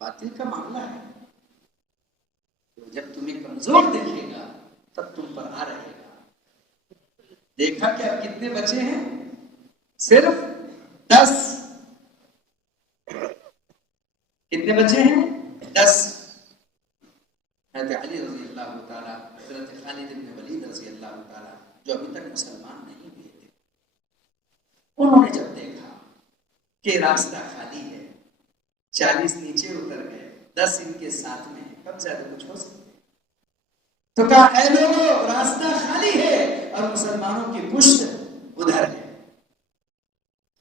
باطل کا معاملہ ہے، جب تمہیں کمزور دیکھے گا تب تم پر آ رہے گا. دیکھا کہ اب کتنے بچے ہیں؟ صرف 10. کتنے بچے ہیں؟ 10. حضرت علی رضی اللہ تعالیٰ، حضرت خالد بن ولید رضی اللہ تعالیٰ جو ابھی تک مسلمان نہیں ہوئے تھے، انہوں نے جب دیکھا کہ راستہ خالی ہے، 40 نیچے اتر گئے، 10 ان کے ساتھ میں، کم زیادہ کچھ ہو سکتے، تو کہا اے لوگو راستہ خالی ہے اور مسلمانوں کی پشت ادھر ہے.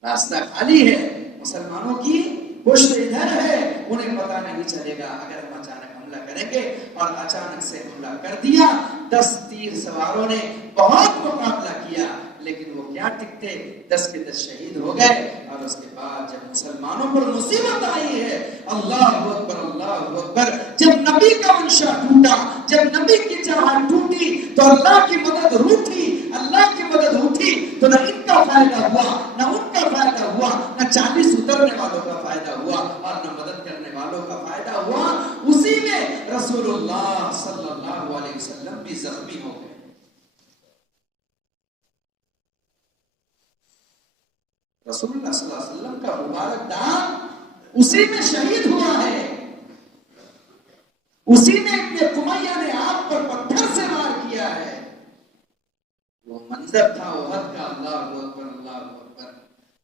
راستہ خالی ہے، مسلمانوں کی پشت ادھر ہے، انہیں پتا نہیں چلے گا اگر ہم اچانک حملہ کریں گے. اور اچانک سے حملہ کر دیا. 10 تیر سواروں نے بہت مقابلہ کیا لیکن وہ کیا ٹکتے، 10 کے 10 شہید ہو گئے. اور اس کے بعد جب مسلمانوں پر مصیبت آئی ہے، اللہ اکبر اللہ اکبر، جب نبی کا منشا ٹوٹا، جب نبی کی چاہت ٹوٹی تو اللہ کی مدد روٹھی، اللہ کی مدد اٹھی تو نہ ان کا فائدہ ہوا نہ ان کا فائدہ ہوا، نہ 40 اترنے والوں کا فائدہ ہوا اور نہ مدد کرنے والوں کا فائدہ ہوا. اسی میں رسول اللہ صلی اللہ علیہ وسلم بھی زخمی ہو گئے. رسول اللہ صلی اللہ علیہ وسلم کا مبارک دان اسی میں شہید ہوا ہے. اسی میں ابن قمیہ نے آپ پر پتھر سے وار کیا ہے. وہ منظر تھا احد کا، اللہ اکبر اللہ اکبر.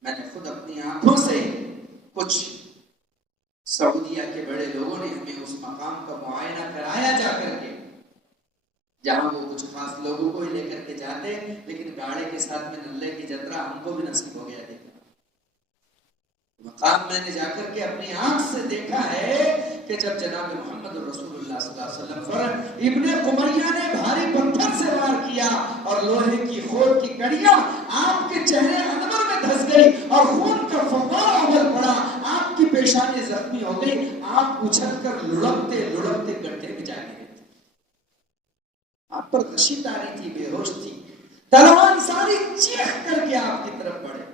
میں نے خود اپنی آنکھوں سے، کچھ سعودیہ کے بڑے لوگوں نے ہمیں اس مقام کا معائنہ کرایا جا کر کے، جہاں وہ کچھ خاص لوگوں کو ہی لے کر کے جاتے، لیکن گاڑی کے ساتھ میں نلے کی جترا ہم کو بھی نصیب ہو گیا دیکھا. مقام میں نے جا کر کے اپنی آنکھ سے دیکھا ہے کہ جب جناب محمد رسول اللہ صلی اللہ علیہ وسلم پر ابن قمیہ نے بھاری پتھر سے وار کیا اور لوہے کی خود کی کڑیاں آپ کے چہرے انور میں دھس گئی اور خون کا فوارہ ابل پڑا، آپ کی پیشانی زخمی ہو گئی، آپ اچھل کر لڑکتے لڑکتے گڈھے میں جا گرے. آپ پر غشی تاری تھی، بے ہوش تھی. طلحہ انصاری چیخ کر کے آپ کی طرف بڑھے،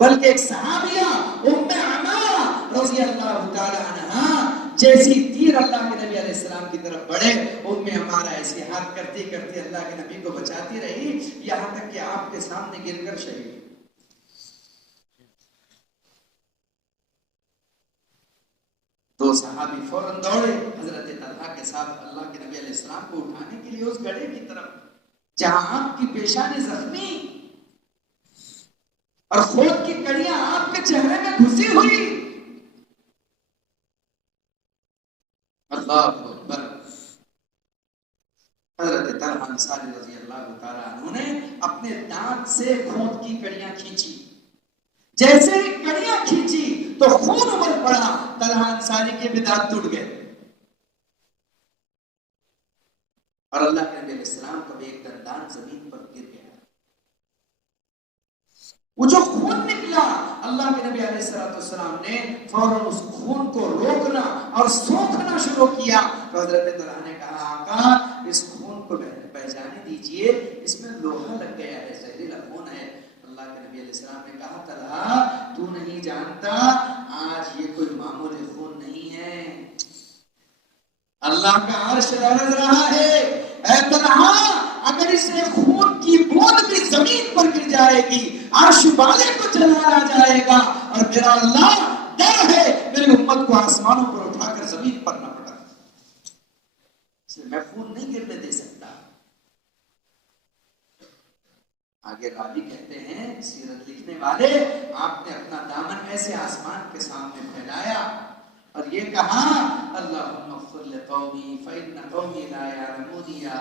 بلکہ ایک صحابیہ ام عمارہ رضی اللہ تعالی عنہا جیسی تیر اللہ کے نبی علیہ السلام کی طرف بڑھے، ام عمارہ ایسی ہاتھ کرتی کرتی اللہ کے نبی کو بچاتی رہی، یہاں تک کہ آپ کے سامنے گر کر شہید. دو صحابی فوراً دوڑے حضرت طلحہ کے ساتھ اللہ کے نبی علیہ السلام کو اٹھانے کے لیے اس گڑھے کی طرف جہاں آپ کی پیشانی زخمی اور خود کی کڑیاں آپ کے چہرے میں گھسی ہوئی. اللہ اکبر. حضرت طلحہ انصاری رضی اللہ تعالیٰ عنہ نے اپنے دانت سے خود کی کڑیاں کھینچی. جیسے ہی کڑیاں کھینچی تو خون ابل پڑا، طلحہ انصاری کے بھی دانت ٹوٹ گئے. اور اللہ کے نبی علیہ السلام کا بھی ایک دندان زمین پر گر گیا. وہ جو خون نکلا، اللہ کے نبی علیہ السلام نے فوراً اس خون کو روکنا اور سوکھنا شروع کیا. تو حضرت طلحہ نے کہا آقا اس خون کو بہہ جانے دیجئے، اس میں لوہا لگ گیا ہے، زہریلا خون ہے. اللہ کے نبی علیہ السلام نے کہا طلحہ تو نہیں جانتا آج یہ کوئی معمولی خون نہیں ہے، اللہ کا عرش لرز رہا ہے. اے طلحہ اگر اس خون کی بوند بھی زمین پر گر جائے گی عرش والے کو جلایا جائے گا، اور میرا اللہ ڈر ہے میری امت کو آسمانوں پر اٹھا کر زمین پر نہ پڑا، میں خون نہیں گرنے دے سکتا. آگے راوی کہتے ہیں، سیرت لکھنے والے، آپ نے اپنا دامن ایسے آسمان کے سامنے پھیلایا اور یہ کہا اللہم اغفر لقومی فإن قومی لا یعلمون. یا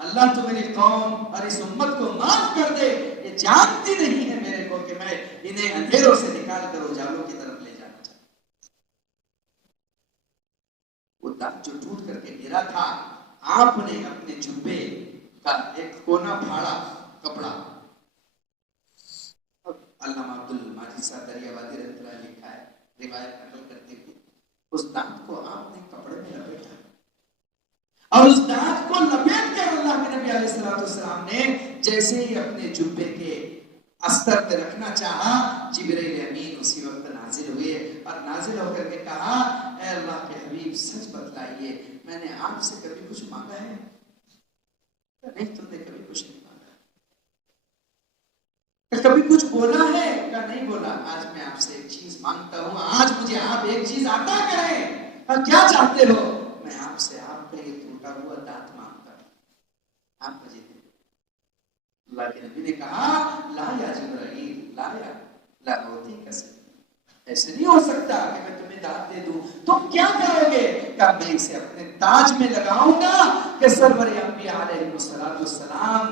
اللہ تو میری قوم اور اس امت کو معاف کر دے، یہ جانتی نہیں ہے میرے کو کہ میں انہیں اندھیروں سے نکال کر اجالوں کی طرف لے جانا چاہتا. وہ دم جو ٹوٹ کر کے گرا تھا، آپ نے اپنے جبے کا ایک کونا پھاڑا کپڑا. علامہ عبد الماجد صاحب دریابادی رحمۃ اللہ علیہ لکھا ہے، روایت نقل کرتے ہوئے اس دانت کو آپ نے کپڑے میں لپیٹا اور اس دانت کو لپیٹ کر اللہ کے نبی علیہ السلام نے جیسے ہی اپنے جبے کے استر پہ رکھنا چاہا، جبرائیل امین اسی وقت نازل ہوئے اور نازل ہو کر کے کہا اے اللہ کے حبیب سچ بتلائیے میں نے آپ سے کبھی کچھ مانگا ہے؟ نہیں، تم نے کبھی کچھ نہیں مانگا. کبھی کچھ بولا ہے؟ کہا نہیں بولا. آج میں آپ سے ایک چیز مانگتا ہوں، آج مجھے آپ ایک چیز عطا کریں. کیا چاہتے ہو؟ میں آپ سے آپ کا یہ ٹوٹا ہوا دانت مانگتا ہوں، آپ مجھے دیں. اللہ کے نبی نے کہا لا یا جبرائیل لا یا لا ہوتی کیسے، ایسے نہیں ہو سکتا کہ میں تمہیں دانت دے دوں. تم کیا کرو گے؟ کہ میں اسے اپنے تاج میں لگاؤں گا کہ سرور انبیاء علیہ السلام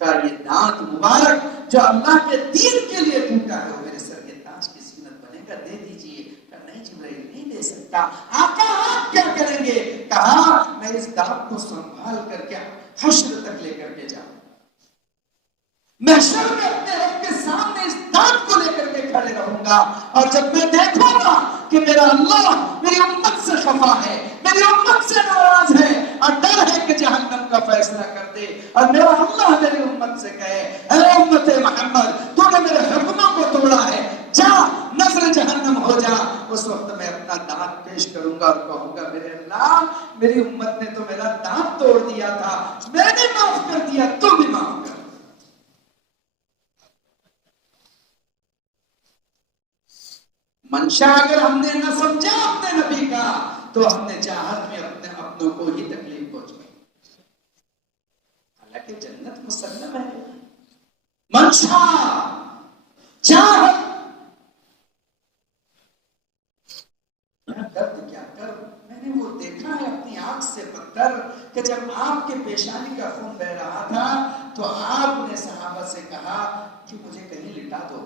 کا یہ دانت مبارک جو اللہ کے دین کے لیے ٹوٹا ہے وہ میرے سر کے تاج کی زینت بنے گا، دے دیجئے. کہ نہیں جبرائیل نہیں دے سکتا. آقا آپ کیا کریں گے؟ کہا میں اس دانت کو سنبھال کر کے حشر تک لے کر کے جاؤں. محشر میں اپنے رب کے سامنے اس دانت کو لے کر کے کھڑے رہوں گا، اور جب میں دیکھوں گا کہ میرا اللہ میری امت سے خفا ہے، میری امت سے ناراض ہے، اور ڈر ہے کہ جہنم کا فیصلہ کر دے، اور میرا اللہ میری امت سے کہے اے امت محمد تو نے میرے حکموں کو توڑا ہے، جا نظر جہنم ہو جا، اس وقت میں اپنا دانت پیش کروں گا اور کہوں گا میرے اللہ میری امت نے تو میرا دانت توڑ دیا تھا، میں نے معاف کر دیا، تو بھی معاف کر۔ منشا اگر ہم نے نہ سمجھا اپنے نبی کا تو ہم نے چاہت میں اپنے اپنوں کو ہی تکلیف پہنچائی، حالانکہ جنت مسلم ہے۔ منشا چاہت درد کیا کر، میں نے وہ دیکھا ہے اپنی آنکھ سے پتھر کہ جب آپ کے پیشانی کا خون بہ رہا تھا تو آپ نے صحابہ سے کہا کہ مجھے کہیں لٹا دو،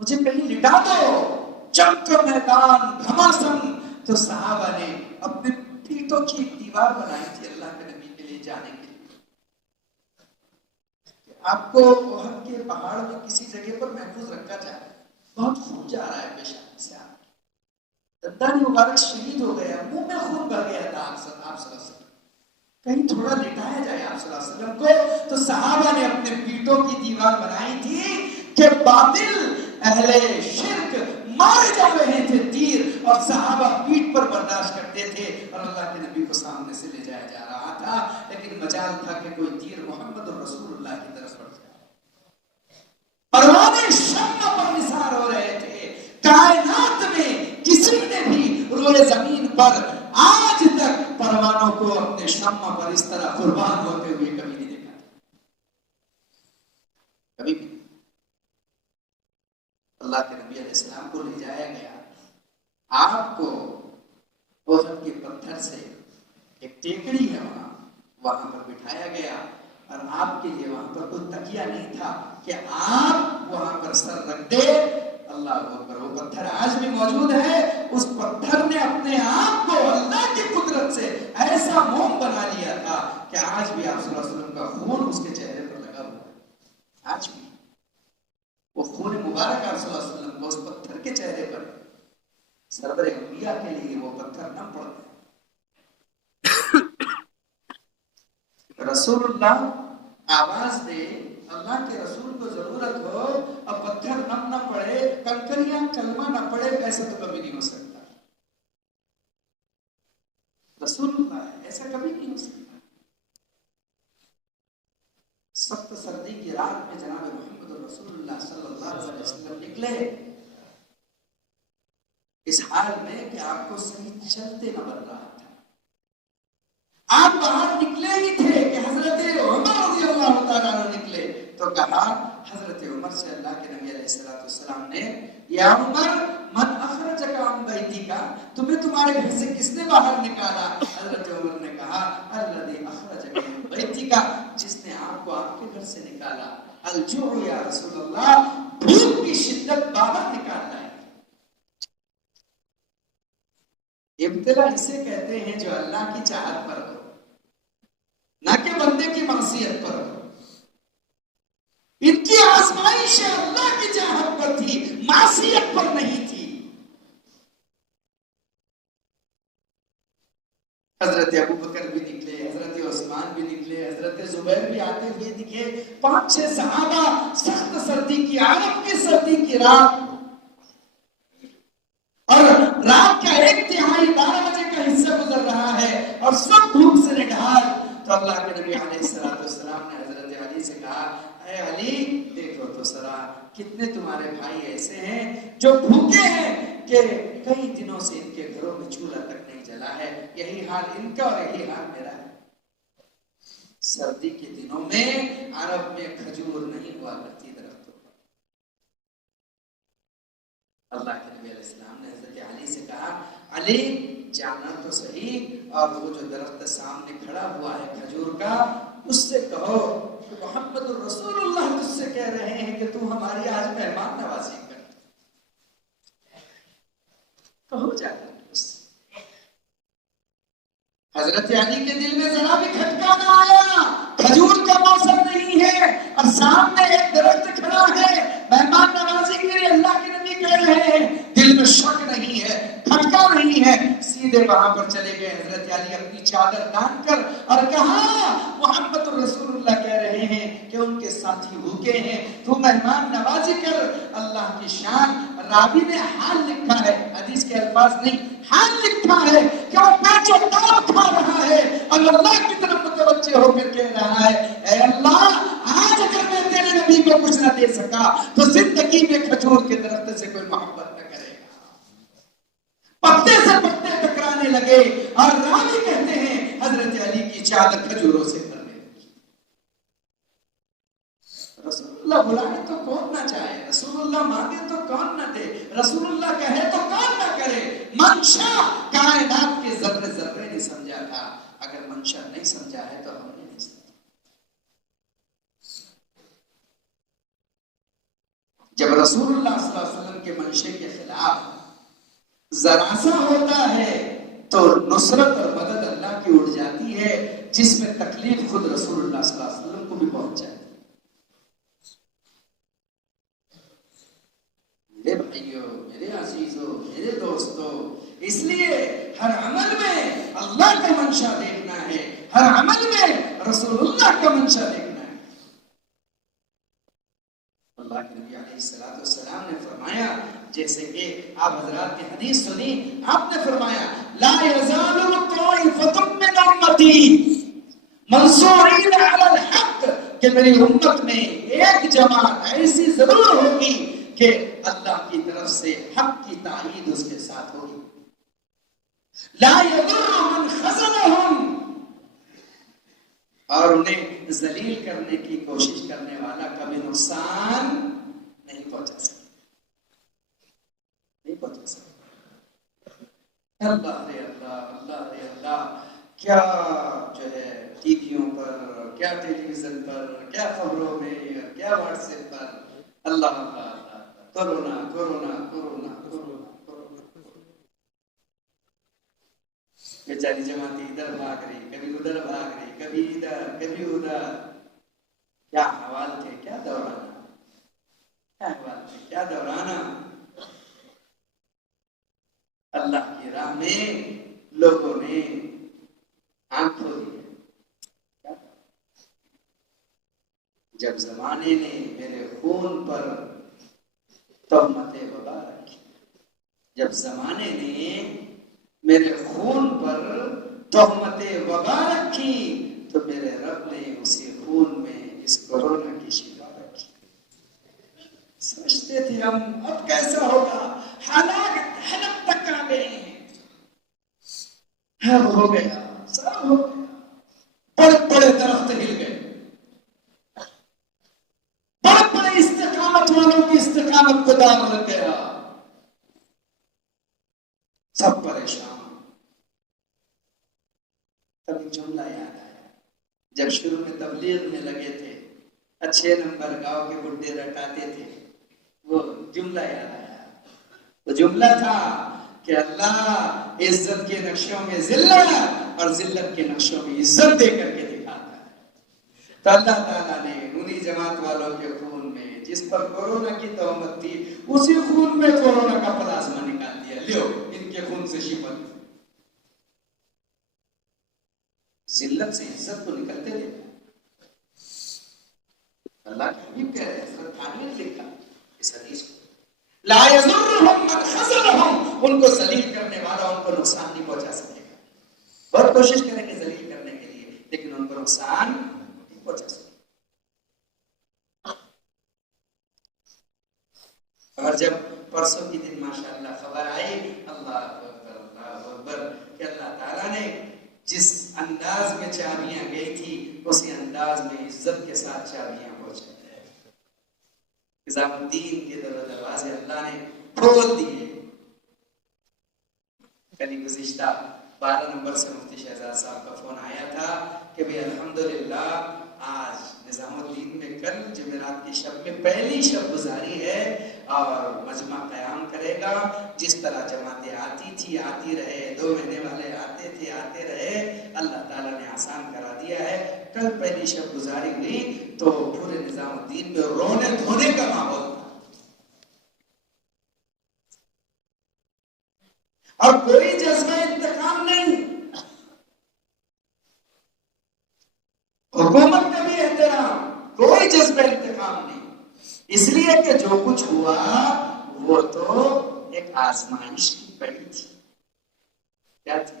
مجھے کہیں لٹا دو، جنگ کا میدان گھماسن، تو صحابہ نے اپنے پیٹوں کی ایک دیوار بنائی تھی اللہ کے نبی کے لیے جانے کے لیے، کہ آپ کو احد کے پہاڑ میں کسی جگہ پر محفوظ رکھا جائے، بہت خون جا رہا ہے پیشانی سے، دندان مبارک شہید ہو گیا، منہ میں خون بہ گیا تھا آپ صلی اللہ علیہ وسلم، کہیں تھوڑا لٹایا جائے آپ صلی اللہ علیہ وسلم کو، تو صحابہ نے اپنے پیٹوں کی دیوار بنائی تھی کہ باطل اہل شرک مارے جا رہے تھے تیر، اور صحابہ پیٹ پر برداشت کرتے تھے، اور اللہ کے نبی کو سامنے سے لے جایا جا رہا تھا، لیکن مجال تھا کہ کوئی تیر محمد رسول اللہ کی طرف پڑ جائے، پروانے شمع پر نثار ہو رہے تھے، کائنات میں کسی نے بھی روئے زمین پر آج تک پروانوں کو اپنے شمع پر اس طرح قربان ہوتے ہوئے کبھی نہیں دیکھا، کبھی بھی۔ اللہ کے نبی علیہ السلام کو لے جایا گیا، آپ کو احد کے پتھر سے ایک ٹیکڑی ہے وہاں پر بٹھایا گیا، اور آپ کے لیے وہاں پر کوئی تکیہ نہیں تھا کہ آپ وہاں پر سر رکھ دے، اللہ اکبر، وہ پتھر آج بھی موجود ہے، اس پتھر نے اپنے آپ کو اللہ کی قدرت سے ایسا موم بنا لیا تھا کہ آج بھی آپ صلی اللہ علیہ وسلم کا خون اس کے چہرے پر لگا ہوا ہے، آج بھی وہ خون مبارک آپ صلی اللہ علیہ وسلم کو اس پتھر کے چہرے پر، سرور انبیاء کے لیے وہ پتھر نہ پڑتا، رسول اللہ آواز دے، اللہ کے رسول کو ضرورت ہو، اب پتھر نم نہ پڑے، کنکریاں کلمہ نہ پڑے، ایسا تو کبھی نہیں ہو سکتا، رسول اللہ ہے، ایسا کبھی نہیں ہو سکتا۔ سخت سردی کی رات میں جناب محمد رسول اللہ صلی اللہ علیہ وسلم نکلے، اس حال میں کہ آپ کو صحیح چلتے نہ بن رہا تھا، آپ باہر نکلے ہی تھے کہ حضرت عمر رضی اللہ تعالیٰ عنہ نکلے، تو کہا حضرت عمر سے اللہ کے نبی علیہ السلام نے، یا عمر من اخرجک عن بیتک، تمہیں تمہارے گھر سے کس نے باہر نکالا؟ حضرت عمر نے کہا الذی اخرجک من بیتک، جس نے آپ کو آپ کے گھر سے نکالا، الجوع یا رسول اللہ، بھوک کی شدت باہر نکالنا ہے۔ ابتلا اسے کہتے ہیں جو اللہ کی چاہت پر ہو، نہ کہ بندے کی معصیت پر ہو، ان کی آزمائش اللہ کی چاہت پر تھی، معصیت پر نہیں تھی۔ حضرت ابو بکر بھی نکلے، حضرت عثمان بھی نکلے، حضرت زبیر بھی آتے ہوئے دکھے، 5-6 صحابہ، سخت سردی کی، عرب کی سردی کی رات، اور رات کا 1/3 12 بجے کا حصہ گزر رہا ہے، اور سب بھوک سے نڈھال، تو اللہ کے نبی علیہ السلام نے حضرت علی سے کہا اے علی دیکھو تو سرا کتنے تمہارے بھائی ایسے ہیں جو بھوکے ہیں کہ کئی دنوں سے ان کے گھروں میں چولہا تک نہیں جلا ہے، یہی حال ان کا اور یہی حال میرا ہے۔ سردی کے دنوں میں عرب میں کھجور نہیں ہوا کرتی درختوں پر، اللہ کے نبی علیہ السلام نے حضرت علی سے کہا علی جانا تو صحیح، اور وہ جو درخت سامنے کھڑا ہوا ہے کھجور کا، اس سے کہو کہ محمد الرسول اللہ تجھ سے کہہ رہے ہیں کہ تو ہماری آج مہمان نوازی کر، کہو جا کر اس سے۔ حضرت علی کے دل میں ذرا بھی کھٹکا نہ آیا، کھجور کا موسم نہیں ہے، سامنے ایک درخت کھڑا ہے، مہمان نوازی کے لیے اللہ کے نبی کہہ رہے ہیں، دل میں شک نہیں ہے، کھٹکا نہیں ہے، سیدھے وہاں پر چلے گئے حضرت علی اپنی چادر تان کر اور کہا محمد رسول اللہ کہہ رہے ہیں کہ ان کے ساتھی بھوکے ہیں، تو مہمان نوازی کر۔ اللہ کی شان، راوی نے حال لکھا ہے، حدیث کے الفاظ نہیں، حال لکھا ہے کہ وہ پیچ و تاب کھا رہا ہے اور اللہ کی طرف متوجہ ہو کر کہہ رہا ہے، اے اللہ آج اگر میں تیرے نبی کو کچھ نہ دے سکا تو زندگی میں کھجور کے درخت سے کوئی محبت نہ کرے گا۔ پتے سے پتے ٹکرانے لگے اور راوی کہتے ہیں حضرت علی کی چادر کھجوروں سے بھرنے لگی۔ رسول اللہ بلائے تو کون نہ چاہے، رسول اللہ مانگے تو کون نہ دے، رسول اللہ کہے تو کون نہ کرے۔ منشا کائنات کے ذرے ذرے نے سمجھا تھا، اگر منشا نہیں سمجھا ہے تو ہم نے نہیں سمجھا۔ جب رسول اللہ صلی اللہ علیہ وسلم کے منشے کے خلاف ذرا سا ہوتا ہے تو نصرت اور مدد اللہ کی اٹھ جاتی ہے، جس میں تکلیف خود رسول اللہ صلی اللہ علیہ وسلم کو بھی پہنچ جاتی ہے۔ میرے بھائیوں، میرے عزیزوں، میرے دوستوں، اس لیے ہر عمل میں اللہ کا منشا دیکھنا ہے، ہر عمل میں رسول اللہ کا منشا دیکھنا ہے۔ اللہ کے نبی علیہ السلام نے فرمایا، جیسے کہ آپ حضرات نے حدیث سنی، آپ نے فرمایا لا یزال طائفۃ من امتی منصورین علی الحق، کہ میری امت میں ایک جماعت ایسی ضرور ہوگی کہ اللہ کی طرف سے حق کی تائید اس کے ساتھ ہوگی۔ لا یضر من خذلهم، اور انہیں ذلیل کرنے کی کوشش کرنے والا کبھی نقصان نہیں پہنچا سکتا، نہیں پہنچا سکتا۔ اللہ رے اللہ، اللہ رے اللہ، کیا جو ہے ٹی ویوں پر، کیا ٹیلی ویژن پر، کیا خبروں میں، کیا واٹس ایپ پر، اللہ اللہ corona corona corona corona corona. بیچاری جماعتی ادھر بھاگ رہی، کبھی ادھر بھاگ رہی، کبھی ادھر کبھی ادھر۔ کیا حوال تھے، کیا دورانا، کیا حوال تھے، کیا دورانا۔ اللہ کی راہ میں لوگوں نے آنکھ کھو دی۔ جب زمانے نے میرے خون پر تہمت وبا رکھی، جب زمانے نے میرے خون پر تہمت وبا رکھی، تو میرے رب نے اسی خون میں اس کورونا کی شفا رکھی۔ سمجھتے تھے ہم اب کیسا ہوگا، حالات حلق تک آ گئے ہیں، اب ہو گیا، سب ہو گیا۔ بڑے بڑے درخت ہل گئے، بڑے بڑے استقامت والوں کی استقامت کو داغ لگ گیا، سب پریشان۔ تب جملہ یاد آیا، جب شروع میں تبلیغ میں لگے تھے، اچھے نمبر گاؤں کے بڈھے رٹاتے تھے، وہ جملہ یاد آیا۔ وہ جملہ تھا کہ اللہ عزت کے نقشوں میں ذلت اور ذلت کے نقشوں میں عزت دے کر کے دکھاتا ہے۔ تو اللہ تعالیٰ نے انہی جماعت والوں کے خون میں جس پر کورونا کی تہمت تھی، اسی خون میں کورونا کا پلازمہ نکال دیا، لیو ان کے خون سے شفا۔ ذلت سے عزت کو نکلتے تھے۔ اللہ کے حبیب کہہ رہے ہیں، حضرت ثانی نے لکھا اس حدیث کو، لا یضرهم من خذلهم، ان کو ذلیل کرنے والا ان کو نقصان نہیں پہنچا سکے گا۔ بہت کوشش کریں گے ذلیل کرنے کے لیے، لیکن ان کو نقصان نہیں پہنچا سکے گا۔ اور جب پرسوں کی دن ماشاءاللہ خبر آئی، اللہ اکبر اللہ اکبر، کہ اللہ تعالیٰ نے جس انداز میں چابیاں گئی تھی، اسی انداز میں عزت کے ساتھ چابیاں پہنچائی۔ نظام الدین کے دروازے اللہ نے کھول دیے۔ کل گزشتہ 12 نمبر سے مفتی شہزاد صاحب کا فون آیا تھا کہ بھئی الحمدللہ آج نظام الدین میں کل جمعرات کی شب میں پہلی شب گزاری ہے اور مجمع قیام کرے گا۔ جس طرح جماعتیں آتی تھی آتی رہے، 2 مہینے والے آتے تھے آتے رہے، اللہ تعالیٰ نے آسان کرا دیا ہے۔ کل پہلی شب گزاری ہوئی تو پورے نظام الدین میں رونے دھونے کا ماحول تھا، اور کوئی جذبہ انتقام نہیں، حکومت کا بھی احترام، کوئی جذبہ انتقام نہیں، اس لیے کہ جو کچھ ہوا وہ تو ایک آزمائش کی پڑی تھی، کیا تھی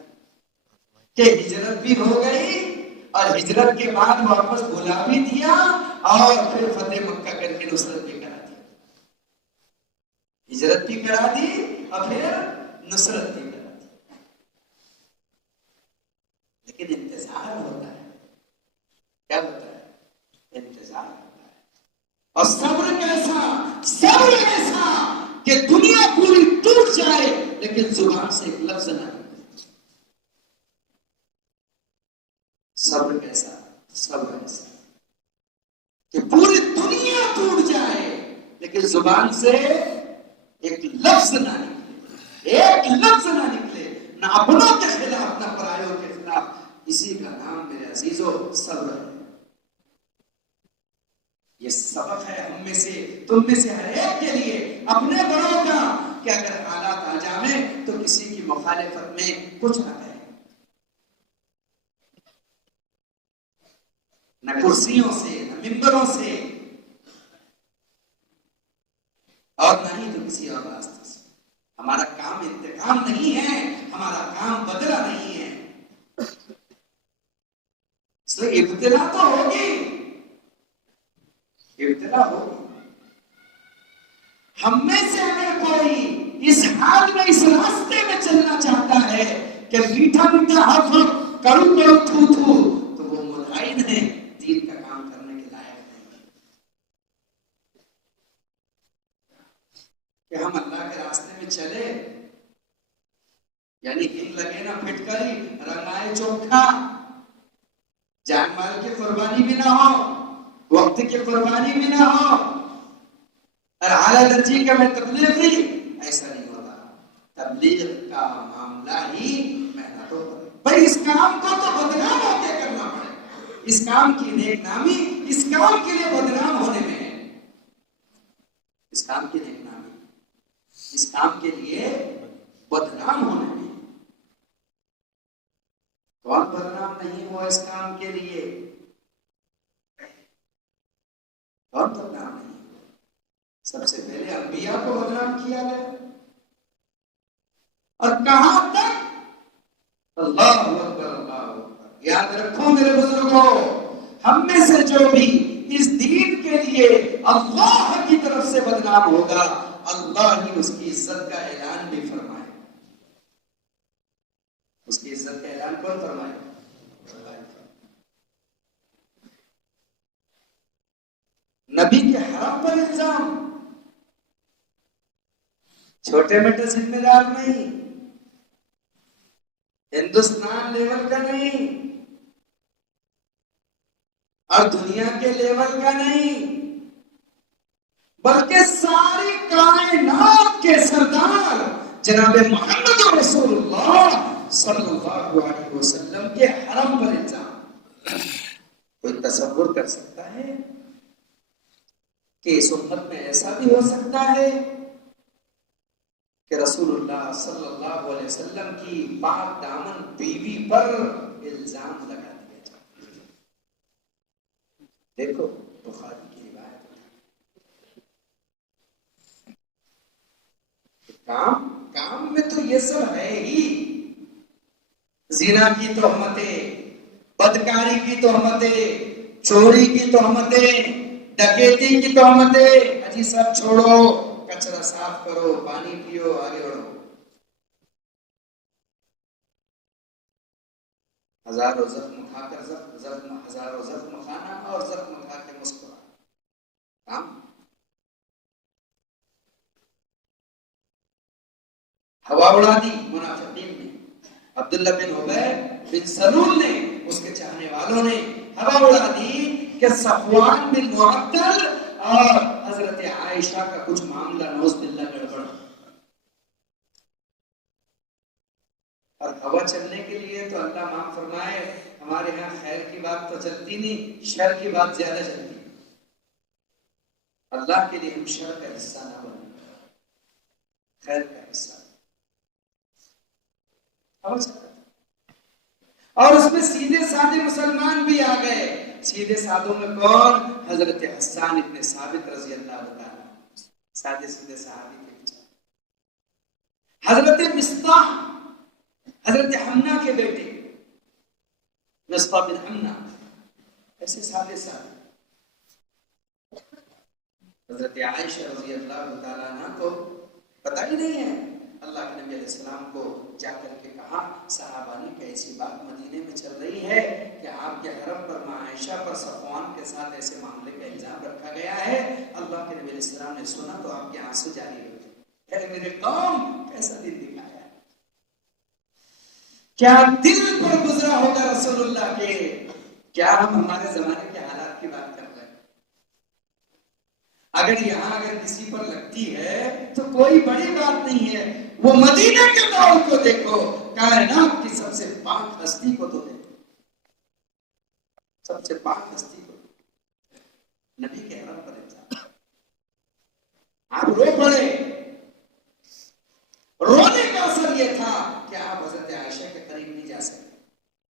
کہ ہجرت بھی ہو گئی اور ہجرت کے بعد واپس بلا بھی دیا اور پھر فتح مکہ کر کے نصرت بھی کرا دی، ہجرت بھی کرا دی اور پھر نصرت بھی کرا دی، لیکن انتظار ہوتا ہے، کیا ہوتا ہے؟ انتظار ہوتا ہے، اور صبر کیسا، صبر ایسا کہ دنیا پوری ٹوٹ جائے لیکن زبان سے ایک لفظ نہ نکلے، صبر کیسا، صبر ایسا کہ پوری دنیا ٹوٹ جائے لیکن زبان سے ایک لفظ نہ نکلے، ایک لفظ نہ نکلے، نہ اپنوں کے خلاف نہ پرایوں کے خلاف، اسی کا نام میرے عزیزو صبر ہے۔ یہ سبق ہے ہم میں سے، تم میں سے ہر ایک کے لیے، اپنے بڑوں کا، کہ اگر حالات آ جائیں تو کسی کی مخالفت میں کچھ نہ کہیں، نہ کرسیوں سے، نہ ممبروں سے، اور نہ ہی تو کسی اور راستے سے۔ ہمارا کام انتقام نہیں ہے، ہمارا کام بدلہ نہیں ہے، اس لیے ابتلا تو ہوگی، ابتلا ہوگی۔ ہم میں سے اگر کوئی اس حال میں، اس راستے میں چلنا چاہتا ہے کہ میٹھا میٹھا حرف، کرو کرو تھو تھو، تو وہ مدعین ہے، دین کا کام کرنے کے لائق نہیں کہ ہم اللہ کے راستے میں چلے، یعنی ہن لگے نا پھٹکری، رنگائے چوکھا، جان مال کی قربانی بھی نہ ہو، وقت کی قربانی بھی نہ ہو، اور اعلیٰ درجے کا میں تبلیغی، ایسا نہیں ہوتا۔ تبلیغ کا معاملہ ہی محنتوں پر، بھائی اس کام کو تو بدنام ہو کے کرنا پڑے، اس کام کی نیک نامی اس کام کے لیے بدنام ہونے میں ہے، اس کام کی نیک نامی اس کام کے لیے بدنام ہونے میں ہے۔ کون بدنام نہیں ہوا اس کام کے لیے؟ کون بدنام نہیں؟ سب سے پہلے انبیاء کو بدنام کیا گیا، اور کہاں تک؟ اللہ اکبر، اللہ اکبر۔ یاد رکھو میرے بزرگوں، ہم میں سے جو بھی اس دین کے لیے اللہ کی طرف سے بدنام ہوگا، اللہ ہی اس کی عزت کا اعلان بھی فرمائے، اس کی عزت کا اعلان کون فرمائے؟ نبی کے حرم پر الزام، چھوٹے موٹے ذمہ دار نہیں، ہندوستان لیول کا نہیں، اور دنیا کے لیول کا نہیں، بلکہ ساری کائنات کے سردار جناب محمد رسول اللہ صلی اللہ علیہ وسلم کے حرم پر الزام۔ کوئی تصور کر سکتا ہے کہ اس امت میں ایسا بھی ہو سکتا ہے کہ رسول اللہ صلی اللہ علیہ وسلم کی پاک دامن بیوی پر الزام لگا دیا جائے؟ دیکھو بخاری کی روایت، کام میں تو یہ سب ہے ہی، زنا کی تہمتیں، بدکاری کی تہمتیں، چوری کی تہمتیں، ڈکیتی کی تہمتیں، اجی سب چھوڑو، کچرا صاف کرو، پانی پیو، آگے بڑھو، ہزاروں زخم کھا کر ہزاروں زخم کھانا اور زخم کھا کے مسکرانا، کام۔ ہوا اڑا دی منافقین نے، عبداللہ بن ابی بن سلول نے، اس کے چاہنے والوں نے ہوا اڑا دی کہ صفوان بن معطل اور حضرت عائشہ کا کچھ معاملہ نعوذ باللہ گڑبڑ، اور ہوا چلنے کے لیے تو اللہ معاف فرمائے، ہمارے ہاں خیر کی بات تو چلتی نہیں، شر کی بات زیادہ چلتی، اللہ کے لیے ہم شر کا حصہ نہ بنیں، خیر کا حصہ۔ اور اس میں سیدھے سادے مسلمان بھی آ گئے۔ سیدھے سادوں میں کون؟ حضرت حسان ابن ثابت رضی اللہ تعالیٰ، سادے سیدھے صحابی کے بیچارے۔ حضرت مصطح، حضرت حمنا کے بیٹے مصطح بن حمنا، ایسے سادے سادے۔ حضرت عائشہ رضی اللہ تعالیٰ عنہ کو پتہ ہی نہیں ہے، اللہ کے نبی علیہ السلام کو جا کر کے کہا صحابہ نے کہ ایسی بات مدینے میں چل رہی ہے کہ آپ کے حرم پر ماں عائشہ پر صفوان کے ساتھ ایسے معاملے کا الزام رکھا گیا ہے۔ اللہ کے نبی علیہ السلام نے سنا تو آپ کے آنسو جاری ہو گئے، اے میرے قوم کیسا دن دکھایا، کیا دل پر گزرا ہوگا رسول اللہ کے۔ کیا ہم ہمارے زمانے کے حالات کی بات کر رہے ہیں؟ اگر یہاں اگر کسی پر لگتی ہے تو کوئی بڑی بات نہیں ہے، وہ مدینہ کے دور کو دیکھو، کائنات کی سب سے پاک ہستی کو تو دیکھو، سب سے پاک ہستی کو، نبی کے حرم پر انسان۔ آپ رو پڑے، رونے کا اثر یہ تھا کہ آپ حضرت عائشہ کے قریب نہیں جا سکتے،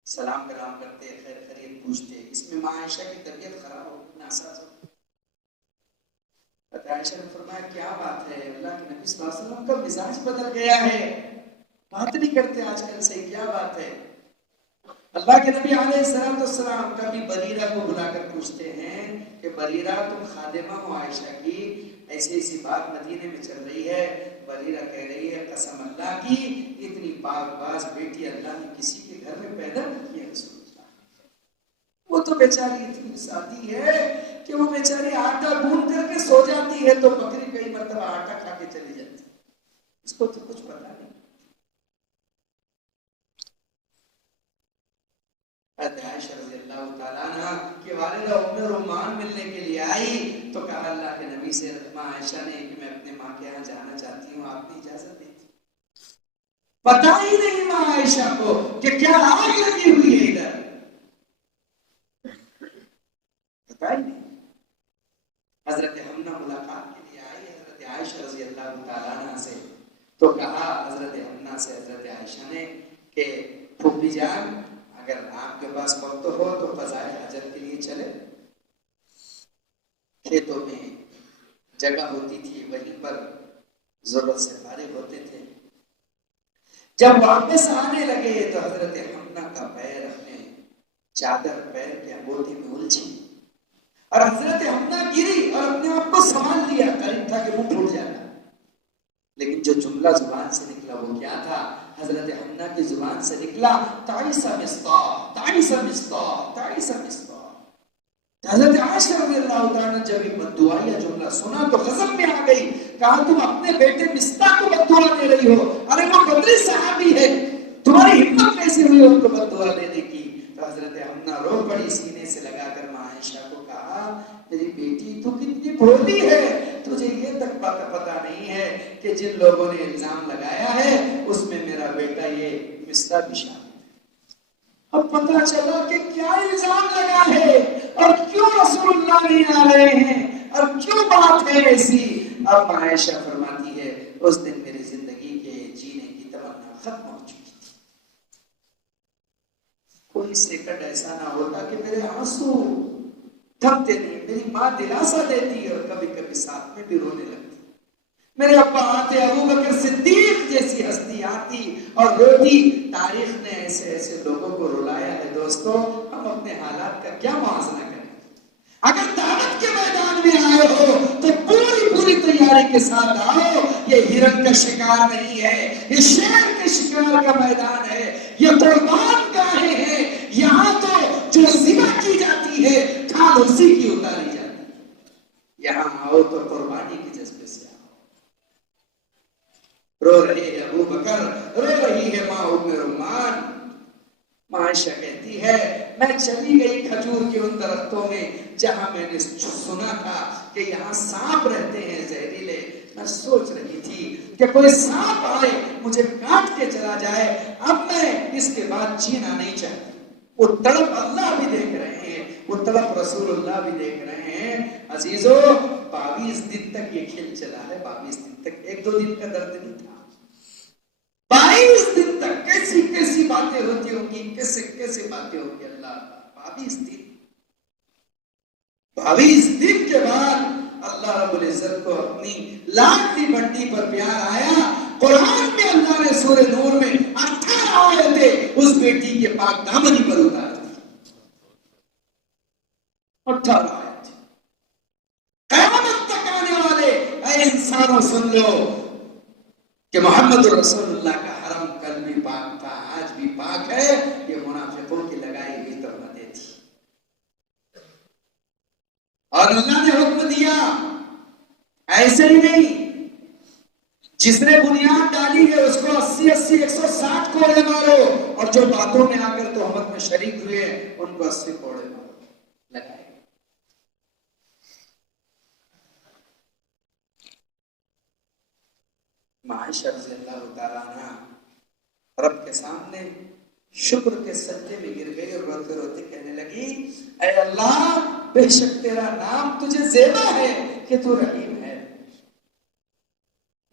سلام کلام کرتے، خیر خیریت پوچھتے، اس میں ماں عائشہ کی طبیعت خراب ہو، ناساز ہو۔ عائشہ نے فرمایا کیا بات ہے، اللہ کے نبی صلی اللہ علیہ وسلم کا مزاج بدل گیا ہے، بات نہیں کرتے آج کل سے، کیا بات ہے؟ اللہ کے نبی علیہ السلام کبھی بریرہ کو بلا کر پوچھتے ہیں کہ بریرہ تم خادمہ ہو عائشہ کی، ایسی ایسی بات مدینے میں چل رہی ہے۔ بریرہ کہہ رہی ہے قسم اللہ کی، اتنی پاک باز بیٹی اللہ نے کسی کے گھر میں پیدا نہیں کی رسول اللہ۔ وہ تو بیچاری اتنی سادی ہے کہ وہ بیچاری آٹا گوندھ کر کے سو جاتی ہے تو بکری کئی مرتبہ آٹا کھا کے چلی جاتی ہے، اس کو تو کچھ پتا نہیں۔ حضرت عائشہ رضی اللہ تعالیٰ عنہ کہ والدہ ام رومان ملنے کے لیے آئی تو کہا اللہ کے نبی سے ماں عائشہ نے کہ میں اپنے ماں کے یہاں جانا چاہتی ہوں، آپ نے اجازت دی تھی؟ پتا ہی نہیں ماں عائشہ کو کہ کیا آگ لگی ہوئی ہے ادھر، پتا ہی نہیں۔ حضرت حمنا ملاقات کے لیے آئی حضرت عائشہ رضی اللہ تعالیٰ عنہ سے، تو کہا حضرت حمنا سے حضرت عائشہ نے کہ پھوپھی جان اگر آپ کے پاس وقت ہو تو قضائے حاجت کے لیے چلے، کھیتوں میں جگہ ہوتی تھی وہیں پر ضرورت سے فارغ ہوتے تھے۔ جب واپس آنے لگے تو حضرت حمنا کا پیر اپنے چادر پیر کے انگوٹھی میں الجھی اور حضرت حمنا گری اور اپنے آپ کو سنبھال لیا، قریب تھا کہ وہ پھوٹ جاتا، لیکن جو جملہ زبان سے نکلا وہ کیا تھا؟ حضرت حمنا کی زبان سے نکلا تعیس مصطح، تعیس مصطح، تعیس مصطح۔ حضرت عائشہ رضی اللہ تعالیٰ نے جب یہ بددعائیہ جملہ سنا تو غضب میں آ گئی، کہا تم اپنے بیٹے مصطح کو بددعا دے رہی ہو، ارے وہ بدری صحابی ہے، تمہاری ہمت کیسے ہوئی ان کو بددعا دینے کی؟ تو حضرت حمنا رو پڑی، سینے سے لگا کر ماں عائشہ کو کہا میری بیٹی تو کتنی بھولی ہے، تجھے یہ تک پتہ نہیں ہے کہ جن لوگوں نے الزام لگایا ہے اس میں میرا بیٹا یہ مصطح بھی شامل ہے۔ اب پتہ چلا کہ کیا الزام لگا ہے اور کیوں رسول اللہ نہیں آ رہے ہیں اور کیوں بات ہے ایسی۔ اب عائشہ فرماتی ہے اس دن میری زندگی کے جینے کی تمنا ختم ہو چکی تھی، کوئی سیکنڈ ایسا نہ ہوتا کہ میرے آنسو تھمتے نہیں، میری ماں دلاسا دیتی اور کبھی کبھی ساتھ میں بھی رونے لگتی، میرے ابا آتے ابو بکر صدیق جیسی ہستی آتی اور روتی۔ تاریخ نے ایسے ایسے لوگوں کو رلایا ہے دوستو، ہم اپنے حالات کا کیا موازنہ کریں؟ اگر دعوت کے میدان میں آئے ہو تو پوری تیاری کے ساتھ آؤ، یہ ہرن کا شکار نہیں ہے، یہ شیر کے شکار کا میدان ہے، یہ قربان گاہیں ہیں، یہاں تو جو ذبح کی جاتی ہے کھال اسی کی اتاری جاتی ہے، یہاں آؤ تو قربانی کے جذبے سے آؤ۔ رو رہے ہیں ابو بکر، رو رہی ہے ماں ام رومان۔ ماں عائشہ کہتی ہے میں چلی گئی کھجور کے ان درختوں میں جہاں میں نے سنا تھا کہ یہاں سانپ رہتے ہیں زہریلے، میں سوچ رہی تھی کہ کوئی سانپ آئے مجھے کاٹ کے چلا جائے، اب میں اس کے بعد جینا نہیں چاہتی۔ وہ تڑپ اللہ بھی دیکھ رہے ہیں، وہ تڑپ رسول اللہ بھی دیکھ رہے ہیں۔ عزیزو 22 22 دن تک یہ کھیل چلا ہے. 22 دن تک, 1-2 دن کا درد نہیں تھا. 22 دن تک کیسی کیسی باتیں ہوتی ہوں گی, کیسے کیسے باتیں ہوں گی. اللہ 22 دن, 22 دن کے بعد اللہ رب العزت کو اپنی لاڈلی بنٹی پر پیار آیا. قرآن میں اللہ نے سورہ نور میں 18 آیتیں اس بیٹی کے پاک دامنی پر اتار دی. 18 آیت. قیامت تک آنے والے اے انسانوں سن لو کہ محمد رسول اللہ کا حرم کل بھی پاک تھا, آج بھی پاک ہے. یہ منافقوں کی لگائی ہوئی تہمتیں تھی. اور اللہ نے حکم دیا ایسے ہی نہیں, جس نے بنیاد ڈالی ہے اس کو 80 160 کوڑے مارو, اور جو باتوں میں آ کر تہمت میں شریک ہوئے ان کو 80 کوڑے مارو. لگائے عائشہ رضی اللہ تعالیٰ عنہ رب کے سامنے شکر کے سجدے میں گر گئی اور روتے روتے کہنے لگی, اے اللہ بے شک تیرا نام تجھے زیبا ہے کہ تو رحیم ہے.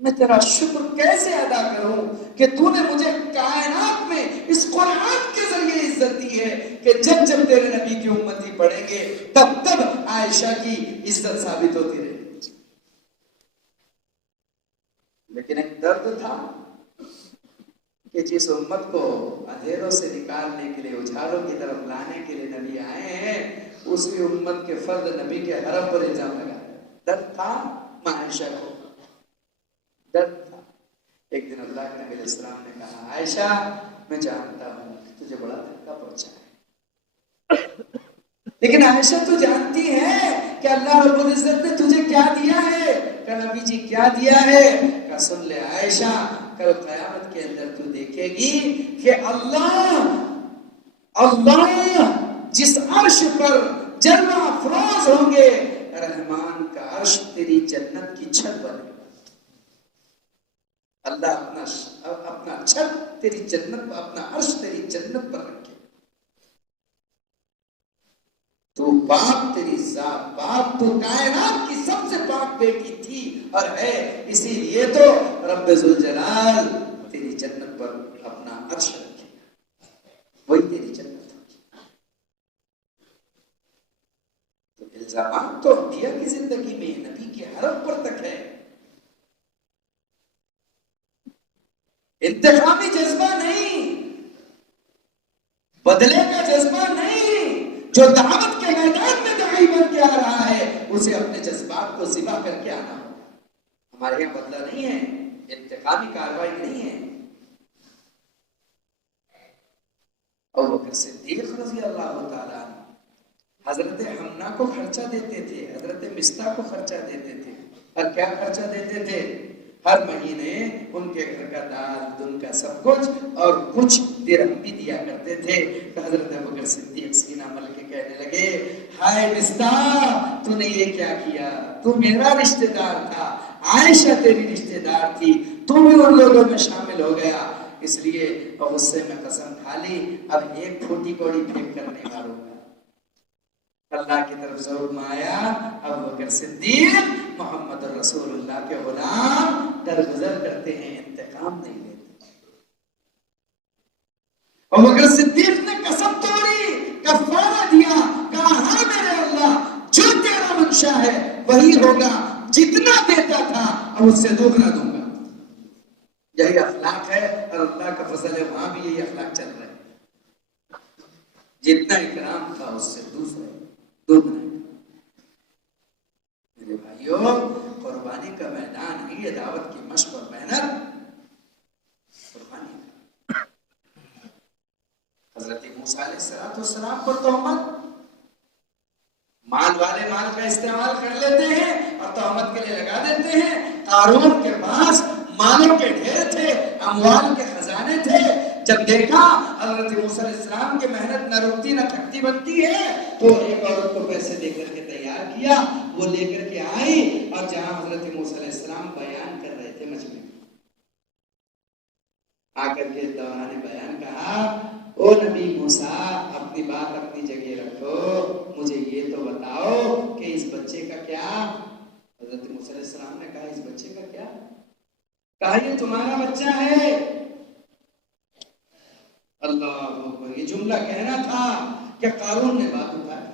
میں تیرا شکر کیسے ادا کروں کہ تو نے مجھے کائنات میں اس قرآن کے ذریعے عزت دی ہے کہ جب جب تیرے نبی کی امتی پڑھیں گے تب تب عائشہ کی عزت ثابت ہوتی رہے. لیکن ایک درد تھا کہ جس امت کو اندھیروں سے نکالنے کے لیے اجالوں کی طرف لانے کے لیے نبی آئے ہیں, اسی امت کے فرد نبی کے حرم پر الزام لگا. درد تھا عائشہ کو, درد تھا. ایک دن اللہ کے نبی علیہ السلام نے کہا, عائشہ میں جانتا ہوں کہ تجھے بڑا دھکا پہنچا ہے, لیکن عائشہ تو جانتی ہے کہ اللہ رب العزت نے تجھے کیا دیا ہے. کہ نبی جی کیا دیا ہے؟ کہ سن لے عائشہ, کل قیامت کے اندر تو دیکھے گی کہ اللہ جس عرش پر جلوہ افروز ہوں گے, رحمان کا عرش تیری جنت کی چھت بنے. اللہ اپنا چھت تیری جنت, اپنا عرش تیری جنت پر رکھے. تو پاک تیری ذات پاک, تو کائنات کی سب سے پاک بیٹی تھی اور ہے, اسی لیے تو رب ذوالجلال تیری جنت پر اپنا عرش رکھے, وہی تیری جنت ہوگی. تو الزامات تو انبیاء کی زندگی میں, نبی کے حرم پر تک ہے. انتخابی جذبہ نہیں, بدلے کا جذبہ نہیں. جو دعوت کے میدان میں داعی بن کے آ رہا ہے اسے اپنے جذبات کو ذبح کر کے آنا ہوگا. ہمارے یہاں بدلہ نہیں ہے, انتقامی کارروائی نہیں ہے. ابوبکر صدیق رضی اللہ تعالیٰ حضرت حمنا کو خرچہ دیتے تھے, حضرت مستہ کو خرچہ دیتے تھے. اور کیا خرچہ دیتے تھے؟ ہر مہینے ان کے گھر کا دال دن کا سب کچھ اور کچھ درہم بھی دیا کرتے تھے. تو حضرت ابوبکر صدیق سینہ مل کے کہنے لگے, ہائے مصطفیٰ تو نے یہ کیا کیا, تو میرا رشتہ دار تھا, عائشہ تیری رشتہ دار تھی, تو بھی ان لوگوں میں شامل ہو گیا, اس لیے غصے میں قسم کھا لی اب ایک پھوٹی کوڑی پھینک کر نہیں ماروں گا. اللہ کی طرف سے حکم آیا, ابوبکر صدیق محمد رسول اللہ کے غلام درگزر کرتے ہیں, انتقام نہیں لیتے. ابوبکر صدیق نے قسم توڑی, کفارہ دیا, کہا ہاں میرے اللہ جو تیرا منشا ہے وہی ہوگا, جتنا دیتا تھا اب اس سے دوگنا دوں گا. یہی اخلاق ہے اور اللہ کا فضل ہے, وہاں بھی یہی اخلاق چل رہا ہے. جتنا اکرام تھا اس سے دوسرے دوگنا. میرے بھائیوں, قربانی کا میدان ہے یہ دعوت کی مشق اور محنت. قربانی حضرت موسیٰ علیہ السلام پر تہمت, مال والے مال کا استعمال کر لیتے ہیں اور تہمت کے لیے لگا دیتے ہیں. قارون کے پاس مالوں کے ڈھیر تھے, اموال کے خزانے تھے. جب دیکھا حضرت موسیٰ علیہ السلام کی محنت نہ رکتی نہ تھکتی بنتی ہے تو ایک عورت کو پیسے دے کر کے تیار کیا, وہ لے کر کے آئی اور جہاں حضرت موسیٰ علیہ السلام بیان کر رہے تھے مجمع میں آ کر کے دوران بیان کہا, او نبی موسیٰ اپنی بات اپنی جگہ رکھو, مجھے یہ تو بتاؤ کہ اس بچے کا کیا حضرت موسیٰ علیہ السلام نے کہا اس بچے کا کیا؟ کہا یہ تمہارا بچہ ہے۔ اللہ اکبر، یہ جملہ کہنا تھا کہ قارون نے بات اٹھایا،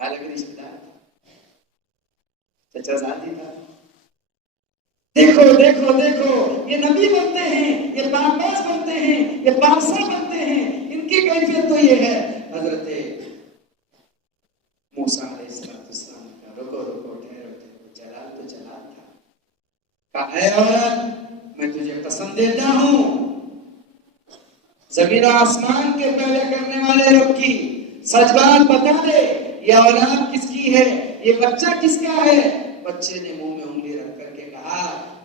حالانکہ رشتہ دار تھا، چچا زادی تھا۔ دیکھو دیکھو دیکھو، یہ نبی بنتے ہیں، یہ باغباز بنتے ہیں، یہ بادشاہ بنتے ہیں، ان کی کیفیت تو یہ ہے۔ حضرت موسیٰ علیہ السلام نے کہا رکو رکو ٹھہرو ٹھہرو، جلال تو جلال تھا۔ کہا اے عورت میں تجھے قسم دیتا ہوں زمین و آسمان کے پیدا کرنے والے رب کی، سچ بات بتا دے یہ اولاد کس کی ہے، یہ بچہ کس کا ہے؟ بچے نے منہ میں انگلی رکھ کر کے کہا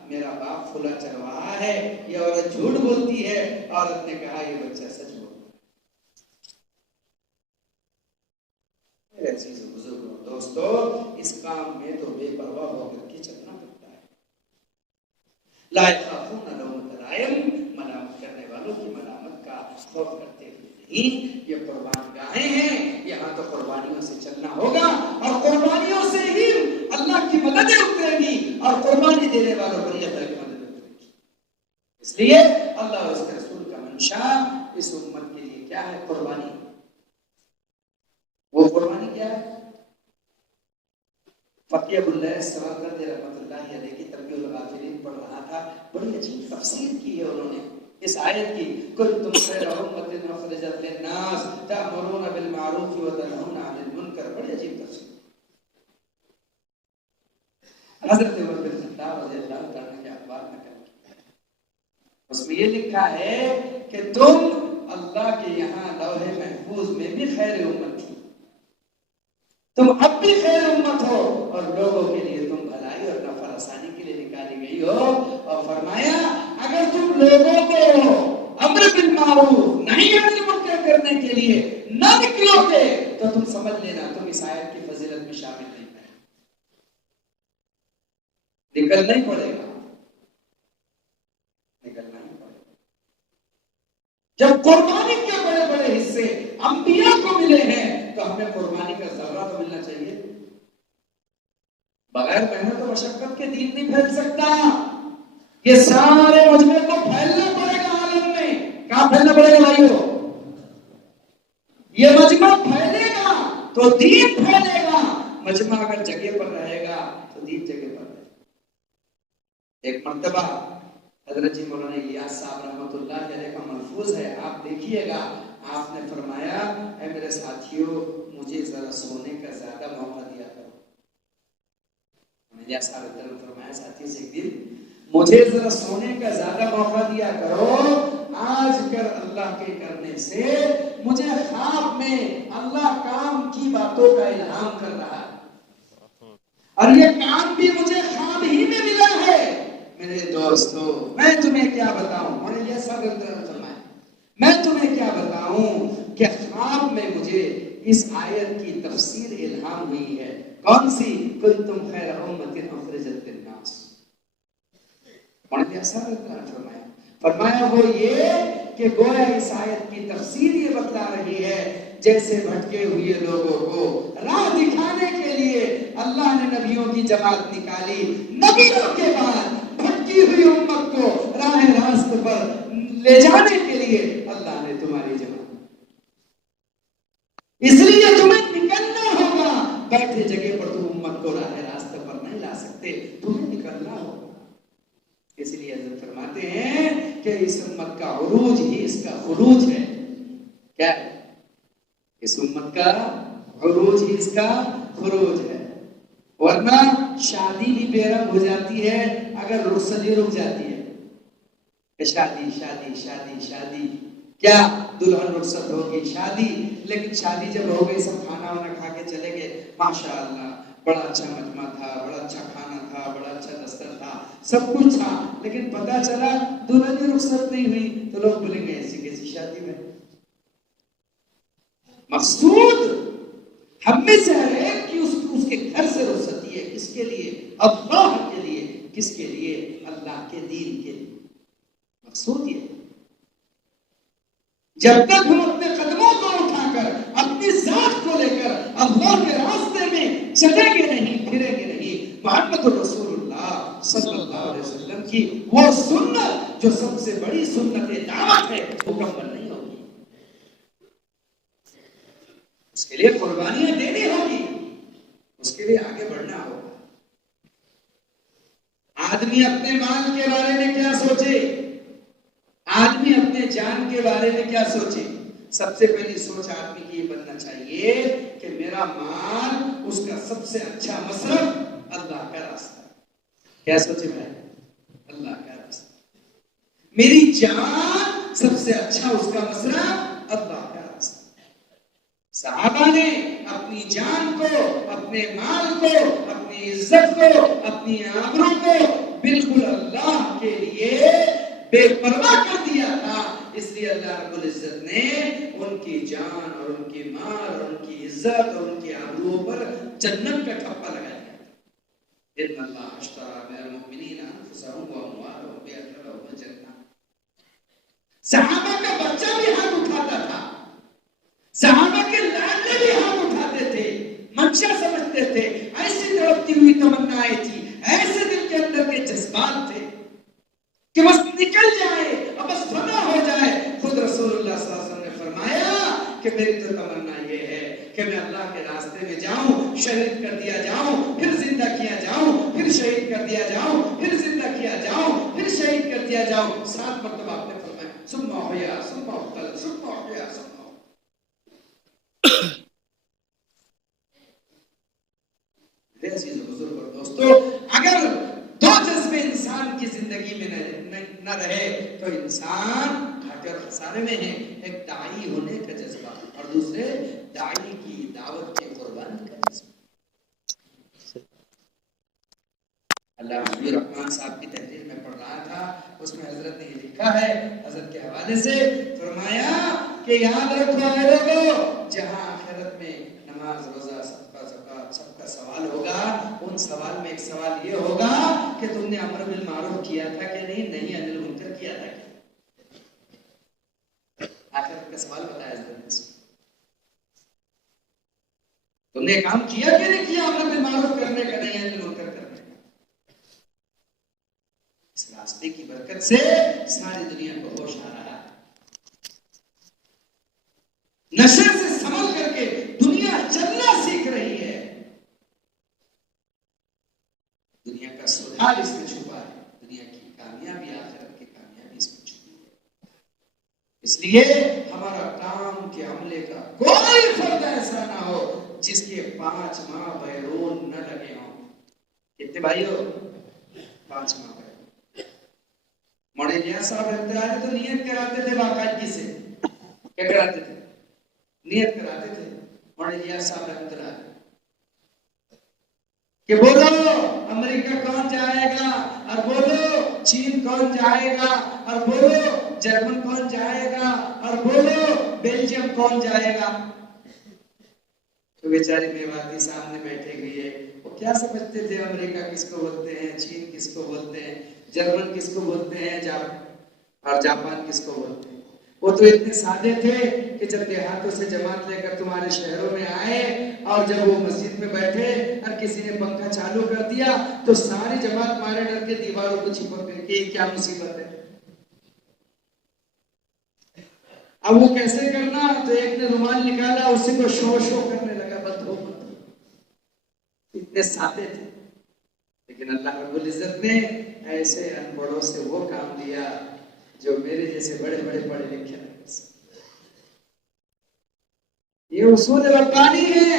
میرا باپ پھلا چرواہا ہے۔ یہ عورت جھوٹ بولتی ہے، عورت نے کہا یہ بچہ سچ بولتا ہے۔ میرے عزیز بزرگوں دوستو، اس کام میں تو بے پرواہ ہو کر کے چلنا پڑتا ہے۔ لا یخافون لومۃ لائم، ملامت کرنے والوں کی ملامت کا خوف کرتے ہوئے نہیں۔ یہ قربان گاہیں ہیں، یہاں تو قربانیوں سے چلنا ہوگا، اور قربانیوں سے ہی اللہ کی مددیں اتریں گی، اور قربانی دینے والوں پر اللہ کی مدد اترے گی۔ اس لیے اللہ اور اس کے رسول کا منشا اس امت کے لیے کیا ہے؟ قربانی۔ وہ قربانی کیا ہے؟ فقیہ ابو اللہ سمرقندی رحمۃ اللہ علیہ کی تنبیہ الغافلین پڑھ رہا تھا، بڑی عجیب تفسیر کی ہے انہوں نے اس آیت کی، کنتم خیر امۃ اخرجت للناس تأمرون بالمعروف وتنہون عن المنکر۔ بڑی عجیب تفسیر۔ حضرت عمر بن خطاب رضی اللہ عنہ کے اخبار میں نقل، اس میں یہ لکھا ہے کہ تم اللہ کے یہاں لوح محفوظ میں بھی خیر امت تھی، تم اب بھی خیر امت ہو، اور لوگوں کے لیے تم بھلائی اور نفع رسانی کے لیے نکالی گئی ہو۔ اور فرمایا اگر تم لوگوں کو امر بالمعروف نہی عن المنکر کرنے کے لیے نہ نکلو گے تو تم سمجھ لینا تم اس آیت کی فضیلت میں شامل نہیں ہے، نکلنا ہی پڑے گا، نکلنا ہی پڑے گا۔ جب قربانی کے بڑے بڑے حصے انبیاء کو ملے ہیں تو ہمیں قربانی کا ذرہ تو ملنا چاہیے۔ بغیر محنت و مشقت کے دین نہیں پھیل سکتا، یہ سارے مجمع کو پھیلنا پڑے گا عالم میں۔ کہاں پھیلنا پڑے گا بھائیو؟ یہ مجمع پھیلے گا تو دین پھیلے گا، مجمع اگر جگہ پر رہے گا تو دین جگہ پر رہے گا۔ ایک مرتبہ حضرت جی مولانا الیاس صاحب رحمۃ اللہ علیہ کا ملفوظ ہے، آپ دیکھیے گا، آپ نے فرمایا اے میرے ساتھیوں مجھے ذرا سونے کا زیادہ موقع دیا کرو۔ الیاس صاحب نے فرمایا ساتھی سے ایک دن مجھے ذرا سونے کا زیادہ موقع دیا کرو، آج کل اللہ کے کرنے سے مجھے خواب میں اللہ کام کی باتوں کا الہام کر رہا ہے، اور یہ کام بھی مجھے خواب ہی میں ملا ہے۔ میرے دوستو میں تمہیں کیا بتاؤں، اور یہ سب فرمایا میں تمہیں کیا بتاؤں کہ خواب میں مجھے اس آیت کی تفسیر الہام ہوئی ہے۔ کون سی؟ کنتم خیر امۃ اخرجت للناس۔ فرمایا وہ یہ کہ گویا اس آیت کی تفسیر یہ بتلا رہی ہے جیسے بھٹکے ہوئے لوگوں کو راہ دکھانے کے لیے اللہ نے نبیوں کی جماعت نکالی، نبیوں کے بعد بھٹکی ہوئی امت کو راہ راست پر لے جانے کے لیے اللہ نے تمہاری جماعت، اس لیے تمہیں نکلنا ہوگا، بیٹھے جگہ پر تم امت کو راہ راست پر نہیں لا سکتے، تمہیں نکلنا ہوگا۔ اس لیے حضرت فرماتے ہیں کہ اس امت کا عروج ہی اس کا خروج ہے۔ کیا ہے؟ اس امت کا عروج ہی اس کا خروج ہے، ورنہ شادی بھی بے رنگ ہو جاتی ہے اگر رخصتی رک جاتی ہے کہ شادی شادی شادی شادی، کیا دلہن رخصت ہوگی شادی، لیکن شادی جب ہو گئی سب کھانا وانا کھا کے چلے گئے، ماشاءاللہ بڑا اچھا مجمع تھا، بڑا اچھا کھانا تھا، بڑا اچھا دستر تھا، سب کچھ تھا، لیکن پتا چلا دلہن کی رخصت نہیں ہوئی تو لوگ بولیں گے ایسی کیسی شادی میں۔ مقصود ہم میں سے ہر ایک کی اس کے گھر سے رخصتی ہے، کس کے لیے؟ اللہ کے لیے۔ کس کے لیے؟ اللہ کے دین کے لیے۔ مقصود یہ جب تک ہم اپنے قدموں کو اٹھا کر اپنی ذات کو لے کر اللہ کے راستے میں چلیں گے نہیں، پھریں گے نہیں، محمد رسول اللہ صلی اللہ علیہ وسلم کی وہ سنت جو سب سے بڑی سنت دعوت ہے مکمل نہیں ہوگی. اس کے لیے قربانیاں دینی ہوگی، اس کے لیے آگے بڑھنا ہوگا. آدمی اپنے مال کے بارے میں کیا سوچے، آدمی اپنے جان کے بارے میں کیا سوچے؟ سب سے پہلی سوچ آدمی کی یہ بننا چاہیے کہ میرا مال، اس کا سب سے اچھا مصرف اللہ کا راستہ. کیا سوچے بھائی؟ اللہ کا راستہ. میری جان سب سے اچھا اس کا مصرف اللہ کا راستہ. صحابہ نے اپنی جان کو، اپنے مال کو، اپنی عزت کو، اپنی آبرو کو بالکل اللہ کے لیے بے پرواہ کر دیا تھا. اس لیے اللہ رب العزت نے ان کی جان اور ان کی مال اور ان کی عزت اور ان کی آبرو پر جنت کا ٹھپا لگا دیا. ان اللہ اشتری من المؤمنین انفسهم واموالهم بان لهم الجنہ. صحابہ کا بچہ بھی ہاتھ اٹھاتا تھا، صحابہ کے لاڈلے بھی ہاتھ اٹھاتے تھے، منشا سمجھتے تھے. ایسی تڑپتی ہوئی تمنائیں تھی، ایسے دل کے اندر کے جذبات تھے کہ بس نکل جائے اور بس فنا ہو جائے. خود رسول اللہ صلی اللہ علیہ وسلم نے فرمایا کہ میری تو تمنا یہ ہے کہ میں اللہ کے راستے میں جاؤں، شہید کر دیا جاؤں، پھر زندہ کیا جاؤں، پھر شہید کر دیا جاؤں، پھر زندہ کیا جاؤں، پھر شہید کر دیا جاؤں. 7 مرتبہ آپ نے فرمایا ثم احیا ثم اقتل ثم احیا ثم. میرے عزیز و بزرگ اور دوستو، اگر 2 جذبے انسان کی زندگی میں نہ رہے تو انسان گھاٹے اور خسارے میں ہے. ایک داعی ہونے کا جذبہ اور دوسرے داعی کی دعوت کے قربانی کا جذبہ. اللہ حبیب رحمان صاحب کی تحریر میں پڑھ رہا تھا، اس میں حضرت نے یہ لکھا ہے، حضرت کے حوالے سے فرمایا کہ یاد رکھو اے لوگو، جہاں آخرت میں نماز، روزہ، صدقہ، زکوٰۃ سب کا سوال ہوگا، ان سوال میں ایک سوال یہ ہوگا کہ تم نے امر بالمعروف کیا تھا کہ نہیں، نہیں انل منکر کیا تھا کہ. آخرت کا سوال بتایا حضرت نے، تم نے کام کیا کہ نہیں کیا امر بالمعروف کرنے کا، نہیں انل منکر کرنے کا. اس راستے کی برکت سے ساری دنیا کو ہوش آ رہا ہے. نشے سے سنبھل کر کے دنیا چلنا سیکھ رہی ہے. دنیا کا سدھار اس میں چھپا ہے، دنیا کی کامیابی، آخرت کی کامیابی اس میں چھپی ہے. اس لیے ہمارا کام کے عملے کا کوئی فرد ایسا نہ ہو جس کے 5 ماہ بیرون نہ لگے ہوں. کتنے بھائی ہو؟ 5 ماہ بیرون. موڑے جہاں صاحب رہتے آئے تو نیت کراتے تھے باقاعدگی سے. کیا کراتے تھے؟ نیت کراتے تھے. موڑے جہاں صاحب رہتے آئے کہ بولو امریکہ کون جائے گا، اور بولو چین کون جائے گا، اور بولو جرمن کون جائے گا، اور بولو بیلجیم کون جائے گا. تو بیچاری میواتی سامنے بیٹھے ہوئی ہے. وہ کیا سمجھتے تھے امریکہ کس کو بولتے ہیں، چین کس کو بولتے ہیں، جرمن کس کو بولتے ہیں، اور جاپان کس کو بولتے ہیں. وہ تو اتنے سادے تھے کہ جب دیہاتوں سے جماعت لے کر تمہارے شہروں میں آئے اور جب وہ مسجد میں بیٹھے اور کسی نے پنکھا چالو کر دیا تو ساری جماعت مارے ڈر کے دیواروں کو چھپک گئی کہ کیا مصیبت ہے. اب وہ کیسے کرنا، تو ایک نے رومال نکالا، اسی کو شو شو کرنے لگا، بند ہو بند ہو. اتنے سادے تھے. لیکن اللہ رب العزت نے ایسے انپڑھوں سے وہ کام لیا جو میرے جیسے بڑے بڑے پڑھے لکھے ہیں. یہ اصول ربانی ہے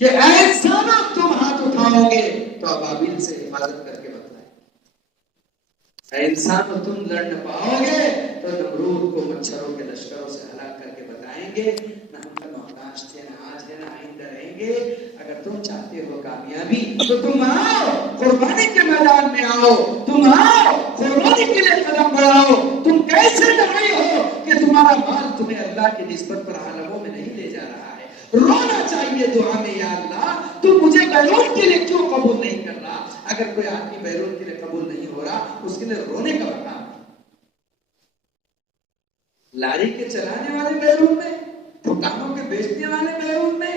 کہ اے انسانوں تم ہاتھ اٹھاؤ گے تو ابابیل سے حفاظت کر کے بتائیں. اے انسانوں تم لڑ نہ پاؤ گے تو نمرود کو مچھروں کے لشکروں سے ہلاک کر کے بتائیں گے. نہ ہم کا محتاج تھے، نہ آج ہے، نہ آئندہ رہیں گے. اگر تم چاہتے ہو کامیابی تو تم آؤ قربانی کے میدان میں آؤ، تم آؤ قربانی کے لیے قدم بڑھاؤ. تم کیسے دعائی ہو کہ تمہارا مال تمہیں اللہ کی نسبت پر عالموں میں نہیں لے جا رہا ہے. رونا چاہیے دعا میں، یا اللہ تو مجھے بیرون کے لیے کیوں قبول نہیں کر رہا. اگر کوئی آدمی بیرون کے لیے قبول نہیں ہو رہا اس کے لیے رونے کا مقام ہے. لاری کے چلانے والے بیرون میں، دکانوں کے بیچنے والے بیرون میں،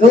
2